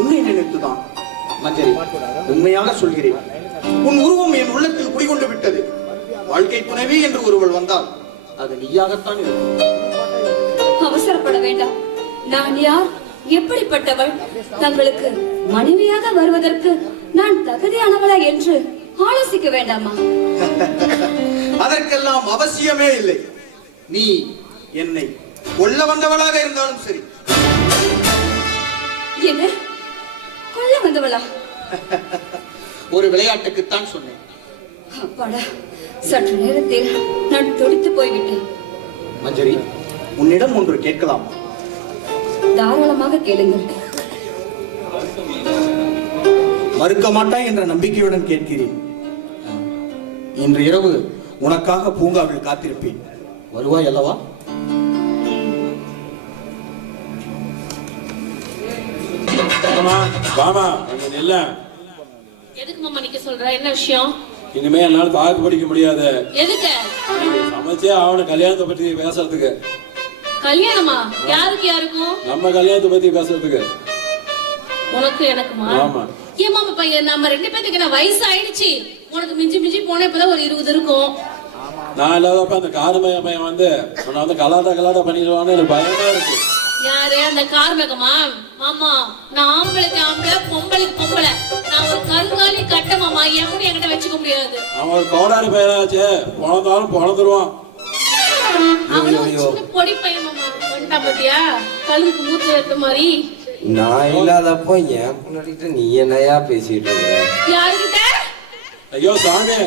உன்னை நினைத்துதான். மஞ்சரி, உண்மையாக சொல்கிறேன், உன் உருவம் என் உள்ளத்தில் குடிகொண்டு விட்டது. வாழ்க்கை துணைவி என்று ஒருவள் வந்தால் அது நீயாகத்தான் இருக்கும். அவசரப்பட வேண்டாம். நான் யார், எப்படிப்பட்டவள், தங்களுக்கு மனைவியாக வருவதற்கு நான் தகுதியானவளா என்று ஆலோசிக்க வேண்டாமா? அதற்கெல்லாம் அவசியமே இல்லை. நீ என்னை கொல்ல வந்தவளாக இருந்தாலும் சரி. என்ன, கொல்ல வந்தவளா? ஒரு விளையாட்டுக்குத்தான் சொன்னேன். அப்பாடா, சற்று நேரத்தில் நான் துடித்து போய்விட்டேன். மஞ்சரி, உன்னிடம் ஒன்று கேட்கலாம்? தாராளமாக கேளுங்கள். மறுக்க மாட்டாய் என்ற நம்பிக்கையுடன் கேட்கிறேன். இன்று இரவு உனக்காக பூங்காவில் காத்திருப்பேன். வருவாய் அல்லவா? எதுக்கு மாமா நிக்க சொல்ற? என்ன விஷயம்? இனிமே என்னால தாக்கு பிடிக்க முடியாது. எதுக்கு? சமைச்சே அவன கல்யாணத்தை பத்தி பேசுறதுக்கு. கல்யாணமா? யாருக்கு யாருக்கும்? நம்ம கல்யாணத்தை பத்தி பேசுறதுக்கு. உனக்கு எனக்குமா? ஆமா. ஏன் மாமா பையன், நம்ம ரெண்டு பேத்துக்கு என்ன வயசு ஆயிடுச்சு? உனக்கு மிஞ்சி மிஞ்சி போன இப்பதான் ஒரு 20 இருக்கும். நான் இல்லாதப்ப அந்த காரமய பையன் வந்து உன்னை வந்து கலாட்டா பண்ணிடுவான்னு எனக்கு பயமா இருக்கு. யாரு அந்த கார்மேகமா? மாமா நான் ஆம்பளைக்கு ஆம்பளை பொம்பளைக்கு பொம்பளை. நான் ஒரு கருங்காலி கட்ட மாமா, எப்படி என்கிட்ட வச்சுக்க முடியாது. அவன் ஒரு கோடாரி பையனாச்சு, பிறந்தாலும் பிறந்துருவான். பொடி பையன் மாமா வந்துட்டா பாத்தியா, கழுவுக்கு மூத்து வைத்த மாதிரி. நான் இல்லாதப்போ என் முன்னாடிட்டு நீ என்னையா பேசிட்டு இருக்க? யாருக்கிட்ட? ஐயோ சாமி,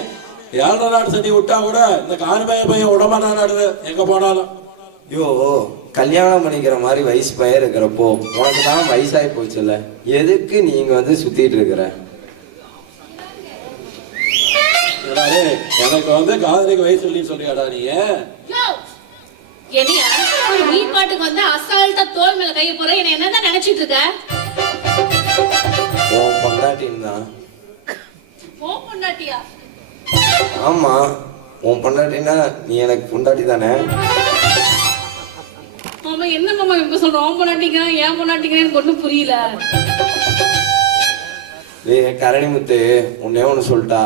7 நாடு சட்டி விட்டா கூட இந்த காரமய பையன் உடம்பாடாடுது எங்க போனாலும். ஐயோ கல்யாணம் பண்ணிக்கிற மாதிரி வயசு பையன் இருக்கிறப்போ உனக்கு தான் வயசாகி போச்சுல்ல, எதுக்கு நீங்க வந்து சுத்திட்டு இருக்கிற? எனக்கு வந்து காதலிக்கு வயசு இல்லைன்னு சொல்லியாடா நீ? என்னையா நீ பாட்டுக்கு வந்து அசால்ட்டா தோல் மேல கைய போற, என்ன என்னதான் நினைச்சிட்டு இருக்க? உன் பொண்டாட்டின்னு தான். ஓ பொண்டாட்டியா? ஆமா, உன் பொண்டாட்டினா நீ எனக்கு பொண்டாட்டி தானே? மாமா என்ன மாமா இப்ப சொல்றோம்? உன் பொண்டாட்டிங்க ஏன் பொண்டாட்டிங்க எனக்கு ஒண்ணும் புரியல. கரணிமுத்து, உன்னே ஒன்று சொல்லிட்டா,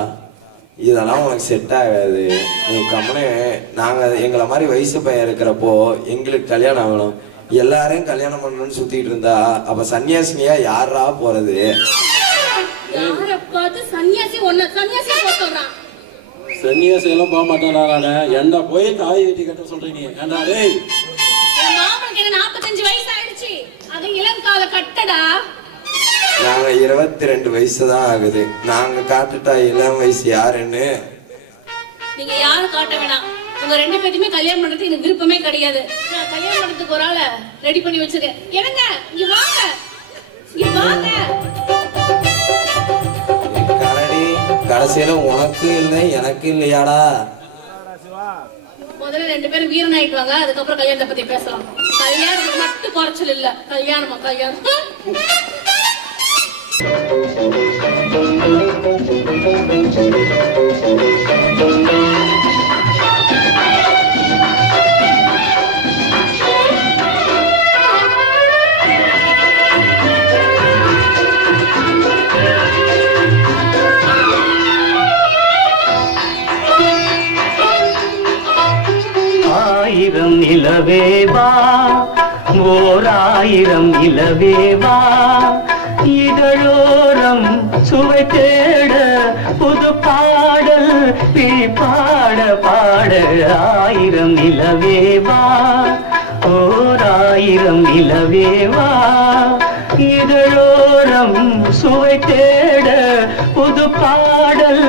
இதெல்லாம் உனக்கு செட் ஆகாது. நீ கம்மனே, நாங்கள் எங்களை மாதிரி வயசு பையன் இருக்கிறப்போ எங்களுக்கு கல்யாணம் ஆகணும், எல்லாரையும் கல்யாணம் பண்ணணும்னு சுத்திட்டு இருந்தா அப்ப சன்னியாசினியா யாரா போறது? சன்னியாசி எல்லாம் போக மாட்டாடா. நானு என்ன போய் காய் வெட்டி கட்ட சொல்றீங்க? ஏண்டா டேய், 45 வயசு ஆயிடுச்சு, அது இளங்கால கட்டடா. நாங்க 22 வயசு தான் ஆகுது. நாங்க காட்டுட்டா இளம் வயசு யாருன்னு? நீங்க யாரும் காட்ட வேணாம். உங்க 2 பேருமே கல்யாணம் பண்றதுக்கு எனக்கு விருப்பமே கிடையாது. நான் கல்யாணம் பண்றதுக்கு ஒரு ஆளை ரெடி பண்ணி வச்சிருக்கேன். என்னங்க இங்க வாங்க, இங்க வாங்க. கரடி, கடைசியில உனக்கு இல்லை எனக்கு இல்லையாடா? முதல்ல 2 பேரும் வீரன் ஆயிட்டு வாங்க, அதுக்கப்புறம் கல்யாணத்தை பத்தி பேசலாம். கல்யாணத்துக்கு மட்டும் குறைச்சல் இல்ல, கல்யாணமா கல்யாணம். ஆயிரம் நிலவேவா, ஓர் 1000 நிலவேவா, இதழோரம் சுவை தேட புது பாடல் பாட பாட. 1000 நிலவேவா, ஓர் 1000 நிலவேவா, இதழோரம் சுவை தேட புது பாடல்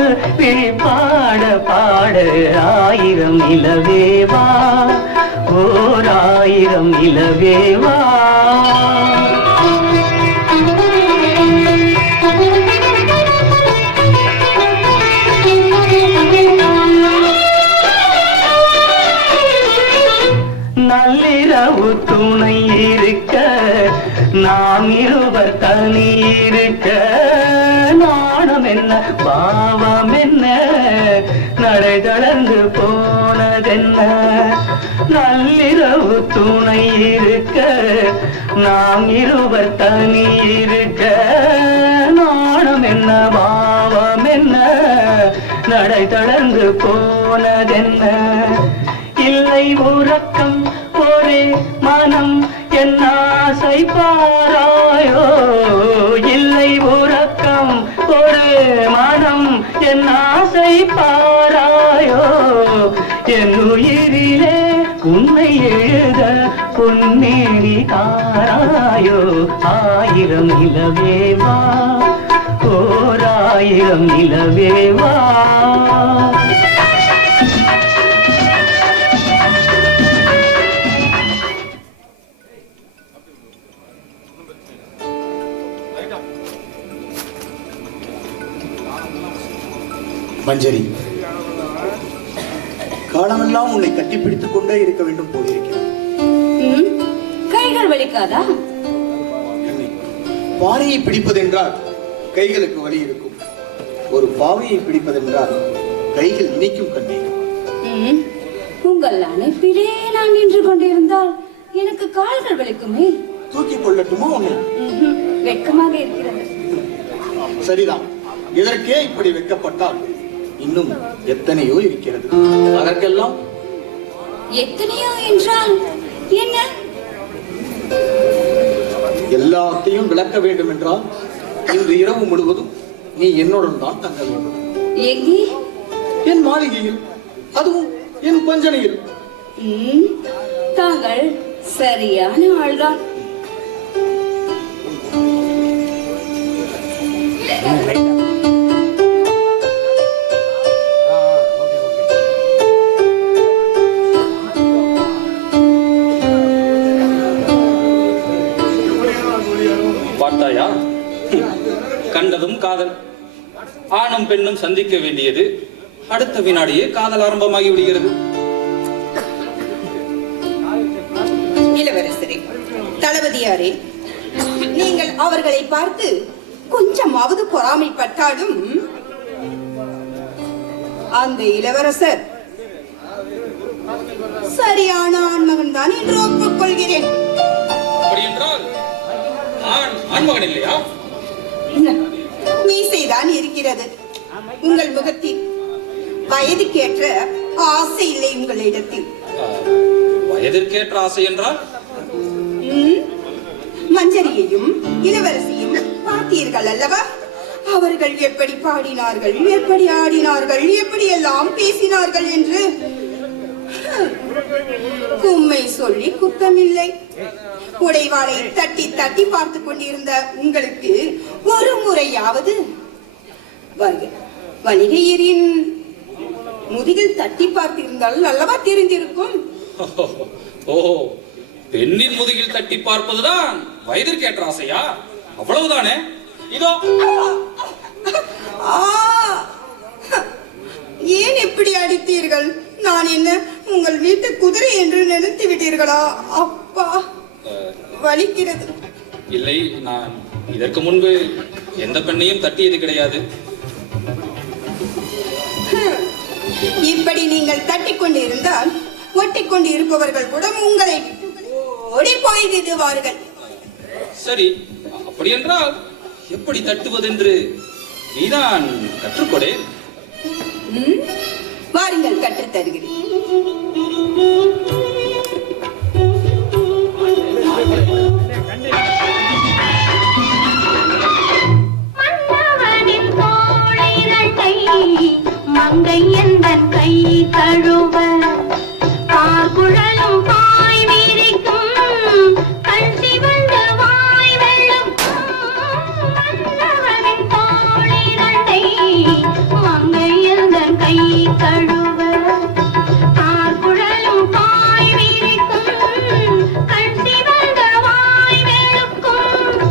பாட பாட. 1000 நிலவேவா, ஓர் 1000 நிலவேவா. நள்ளிரவு துணை இருக்க, நாம் இருவர் தனி இருக்க, நாணம் என்ன பாவம் என்ன, நடை தளர்ந்து போனதென்ன. நள்ளிரவு துணை இருக்க, நாம் இருவர் தனி இருக்க, நாணம் என்ன பாவம் என்ன, நடை தளர்ந்து போனதென்ன. இல்லை உறக்கம் ஒரே மனம் என் ஆசை பாராயோ, இல்லை உறக்கம் ஒரே மனம் என் ஆசை பாராயோ, என் உயிரிலே உன்னை எழுத பொன்னேறி தாராயோ. 1000 நிலவேவா, ஓர் 1000 நிலவேவா. மஞ்சரி, காலமெல்லாம் உன்னை கட்டிப்பிடித்துக் கொண்டே இருக்க வேண்டும் போலிருக்கிறேன். கைகள் வலிக்காதா? பாறையை பிடிப்பதென்றால் கைகளுக்கு வலி இருக்கும், ஒரு பாவையை பிடிப்பதென்றால் கைகள் இனிக்கும் கண்ணே. உங்கள் அணைப்பிலே நான் நின்று கொண்டிருந்தால் எனக்கு கால்கள் வலிக்குமே. தூக்கிக் கொள்ளட்டுமோ உன்னை? வெட்கமாக இருக்கிறது. சரிதான், இதற்கே இப்படி வெட்கப்பட்டால் இன்னும் எத்தனையோ இருக்கிறது. அதற்கெல்லாம் எத்தனையோ என்றால் என்ன? எல்லாத்தையும் விளக்க வேண்டும் என்றால் இன்று இரவு முழுவதும் நீ என்னுடன் தான் தங்க வேண்டும். எங்கே? என் மாளிகையில், அதுவும் என் பஞ்சனையில். தாங்கள் சரியான ஆள்தான். பார்த்தாயா, கண்டதும் காதல். ஆணும் பெண்ணும் சந்திக்க வேண்டியது அடுத்த வினாடியே காதல் ஆரம்பமாகி விடுகிறது. இளவரசரே, தளபதியாரே, நீங்கள் அவர்களை பார்த்து கொஞ்சமாவது பொறாமைப்பட்டாலும் அந்த இளவரசர் சரியான ஆண்மகன் தான் என்று ஒப்புக்கொள்கிறேன். அப்படி என்றால் ஆண்மகன் இல்லையா? மீசைதான் இருக்கிறது. உங்கள் முகத்தில் வயதுக்கேற்ற ஆசை இல்லை உங்களிடத்தில். வயதிற்கேற்ற ஆசை என்றால் மஞ்சரியையும் இளவரசியும் பார்த்தீர்கள் அல்லவா? அவர்கள் எப்படி பாடினார்கள், எப்படி ஆடினார்கள், எப்படி எல்லாம் பேசினார்கள் என்று. கும்மை சொல்லி குத்தமில்லை. உடைவாளை தட்டி தட்டி பார்த்து கொண்டிருந்த உங்களுக்கு ஒரு முறையாவது வணிகையரின் முதுகில் தட்டி பார்த்திருந்தால் அல்லவா தெரிந்திருக்கும். ஓஹோ, பெண்ணின் முதுகில் தட்டி பார்ப்பதுதான் வயதிற்கேற்ற ஆசையா? அவ்வளவுதானே? இதோ. ஏன் இப்படி அடித்தீர்கள்? நான் என்ன உங்கள் வீட்டு குதிரை என்று நினைத்து விட்டீர்களா? அப்பா, வலிக்கிறது. இல்லை, நான் இதற்கு முன்பு எந்த பெண்ணையும் தட்டியது கிடையாது. இப்படி நீங்கள் தட்டிக் கொண்டிருந்தால் ஒட்டிக்கொண்டு இருப்பவர்கள் கூட உங்களை ஓடி போய் விடுவார்கள். சரி, அப்படி என்றால் எப்படி தட்டுவதென்று நீதான் கற்றுக்கொடே. வாருங்கள், கற்றுத் தருகிறேன். மன்னவனின் தோழிரண்டை மங்கை எந்தன் கை தழுவ பார்குழலும் பாய் விரிக்கும் கண் சிவந்த வாய் வெள்ளம். மன்னவனின் தோழிரண்டை மங்கை எந்தன் கை தழுவ பார்குழலும் பாய் விரிக்கும் கண் சிவந்த வாய் வெளுக்கும்.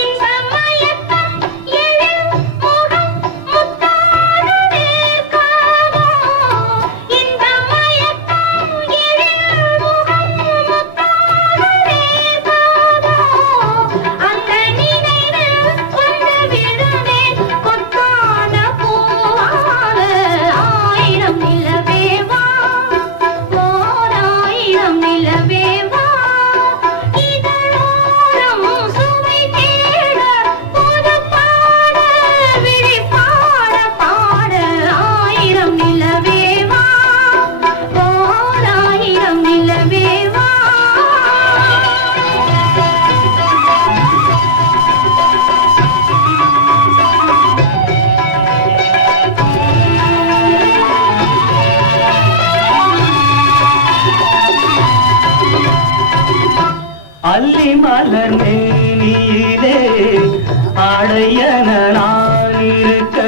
இந்த மயக்கம் எழில் முகம் முத்தாடு வேர்க்காதோ. இந்த மயக்கம் எழில் முகம் முத்தாடு வேர்க்காதோ. அந்த நினைவில் வந்து விழுந்தேன் கொத்தான பூவாக. ஆயிரம் நிலவேவா, ஓர் ஆயிரம் நிலவேவா, இதழோரம் சுவை தேட புது பாட விழி பாட பாட. ஆயிரம் நிலவேவா, ஓர் ஆயிரம் நிலவேவா. அல்லி மலர் மேனியிலே ஆடையன நான் இருக்க.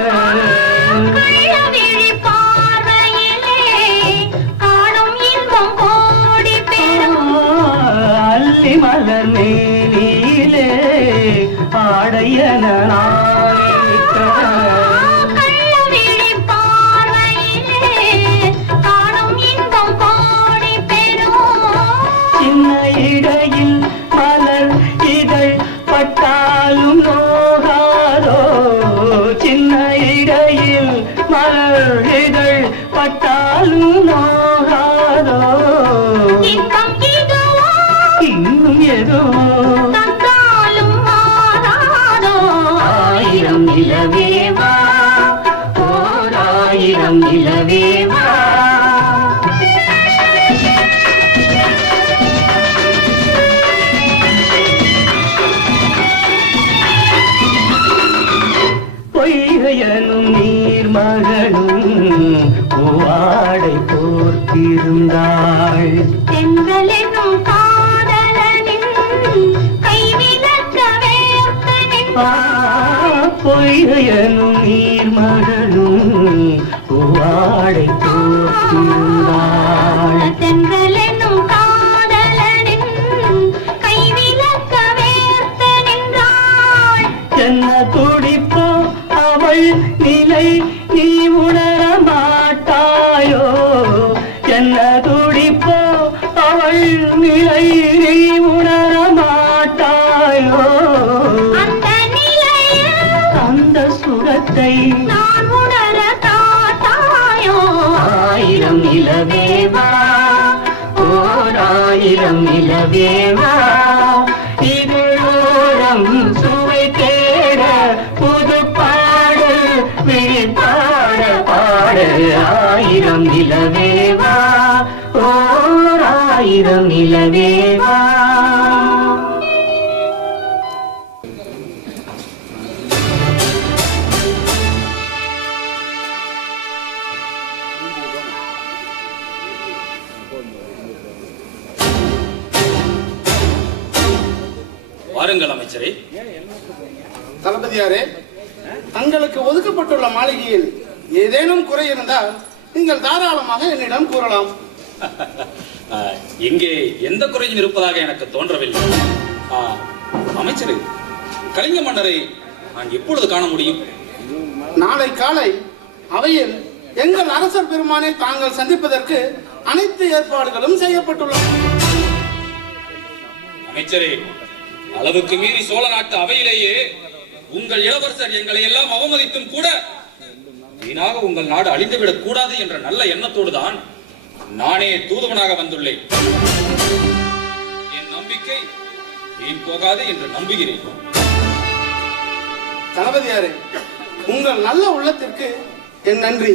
கள்ளவிழி பார்வையிலே காணும் இன்பம் கோடி பெறும். அல்லி மலர் மேனியிலே ஆடையன நான் இருக்க. கள்ளவிழி பார்வையிலே காணும் இன்பம் கோடி பெறும். சின்ன இடையில் மலர் இதழ் பட்டாலும் நோகாதோ. சின்ன இடையில் மலர் இதழ் பட்டாலும் நோகாதோ. இன்பம் இதுவோ இன்னும் ஏதோ தந்தாலும் மாறாதோ. ஆயிரம் நிலவேவா, ஓர் ஆயிரம் நிலவேவா இதழோரம் சுவை தேட புது பாடல் விழிப்பாட பாட ஆயிரம் நிலவேவா ஓர் ஆயிரம் நிலவேவா. வாருங்கள் அமைச்சரே. தளபதியாரே, தங்களுக்கு ஒதுக்கப்பட்டுள்ள மாளிகையில் ஏதேனும் குறை இருந்தால் நீங்கள் தாராளமாக என்னிடம் கூறலாம். இங்கே எந்த குறையும் இருப்பதாக எனக்கு தோன்றவில்லை. அமைச்சரே, கலிங்க மன்னரை நான் எப்பொழுது காண முடியும்? நாளை காலை அவையில் எங்கள் அரசர் பெருமானை தாங்கள் சந்திப்பதற்கு அனைத்து ஏற்பாடுகளும் செய்யப்பட்டுள்ளன. அமைச்சரே, அளவுக்கு மீறி சோழ நாட்டு அவையிலேயே உங்கள் இளவரசர் எங்களை எல்லாம் அவமதித்தும் கூட வீணாக உங்கள் நாடு அழிந்துவிடக் கூடாது என்ற நல்ல எண்ணத்தோடு தான் நானே தூதுவனாக வந்துள்ளேன். என் நம்பிக்கை வீண் போகாது என்று நம்புகிறேன். தளபதியாரே, உங்கள் நல்ல உள்ளத்திற்கு என் நன்றி.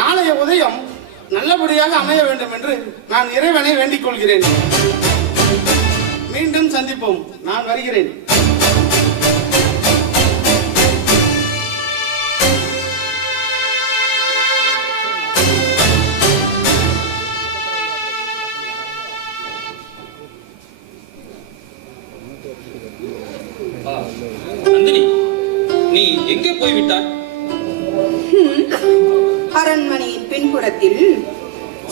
நாளைய உதயம் நல்லபடியாக அமைய வேண்டும் என்று நான் இறைவனை வேண்டிக் கொள்கிறேன். மீண்டும் சந்திப்போம். நான் வருகிறேன். நந்தினி, நீ எங்கே போய்விட்டாய்? அரண்மனையின் பின்புறத்தில்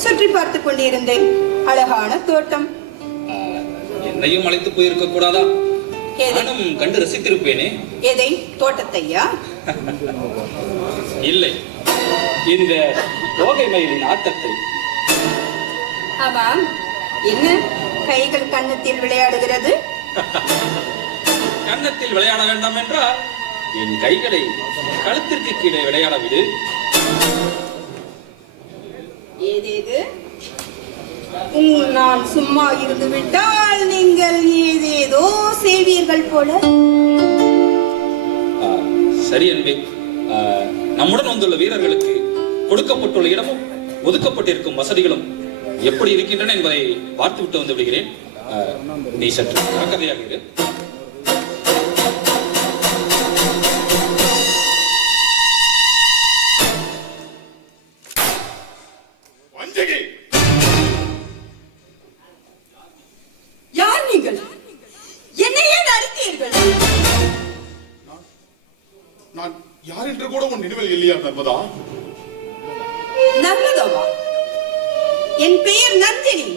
சுற்றி பார்த்துக் கொண்டிருந்தேன். அழகான தோட்டம். என்னையும் அழைத்து போயிருக்க கூடாதா? நானும் கண்டு ரசித்திருப்பேனே. எதை? தோட்டத்தையா? இல்லை, இந்த தோகை மயிலின் ஆட்டத்தை. ஆமாம், என்ன கைகள் கன்னத்தில் விளையாடுகிறது? கன்னத்தில் விளையாட வேண்டாம் என்றால் என் கைகளை கழுத்திற்கு கீழே விளையாட விடு. ஏதேது? நான் சும்மா இருந்து விட்டால் நீங்கள் ஏதேதோ செய்வீர்கள் போல. சரி அன்பே, நம்முடன் வந்துள்ள வீரர்களுக்கு கொடுக்கப்பட்டுள்ள இடமும் ஒதுக்கப்பட்டிருக்கும் வசதிகளும் எப்படி இருக்கின்றன என்பதை பார்த்துவிட்டு வந்து விடுகிறேன். நீ சற்று ஜாக்கிரதையாக இரு. யார் நீங்கள்? என்னை ஏன் அடித்தீர்கள்? நான் யார் என்று கூட உன் நினைவில் இல்லையா நர்மதா? நர்மதாவா? என் பெயர் நந்தினி.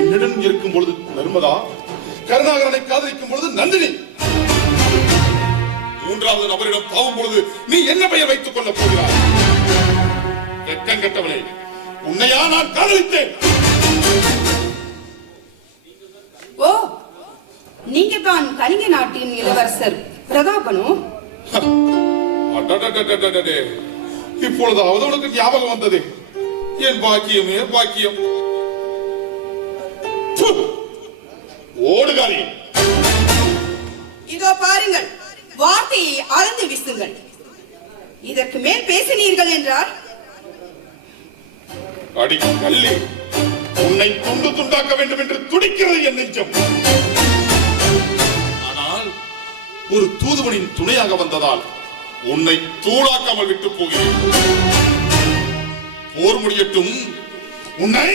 என்னிடம் இருக்கும் பொழுது நர்மதா, கருணாகரனை காதலிக்கும் பொழுது நந்தினி, மூன்றாவது நபரிடம் தாவும் பொழுது நீ என்ன பெயர் வைத்துக் கொள்ளப் போகிறாய்? வெட்கம் கெட்டவனே, உன்னையா நான் காதலித்தேன்? ஓ, நீங்க தான் கலிங்க நாட்டின் இளவரசர் பிரதாபனோ? இப்பொழுதாவது உனக்கு ஞாபகம் வந்தது. என் பாக்கியமே பாக்கியம். ஓடுகாரி, இதோ பாருங்கள், வார்த்தையை அளந்து வீசுங்கள். இதற்கு மேல் பேசினீர்கள் என்றால் அடி கல்லி, உன்னை துண்டு துண்டாக்க வேண்டும் என்று துடிக்கிறது என் நெஞ்சம். ஆனால் ஒரு தூதுவனின் துணையாக வந்ததால் உன்னை தூளாக்காமல் விட்டு போகிறேன். போர் முடியட்டும், உன்னை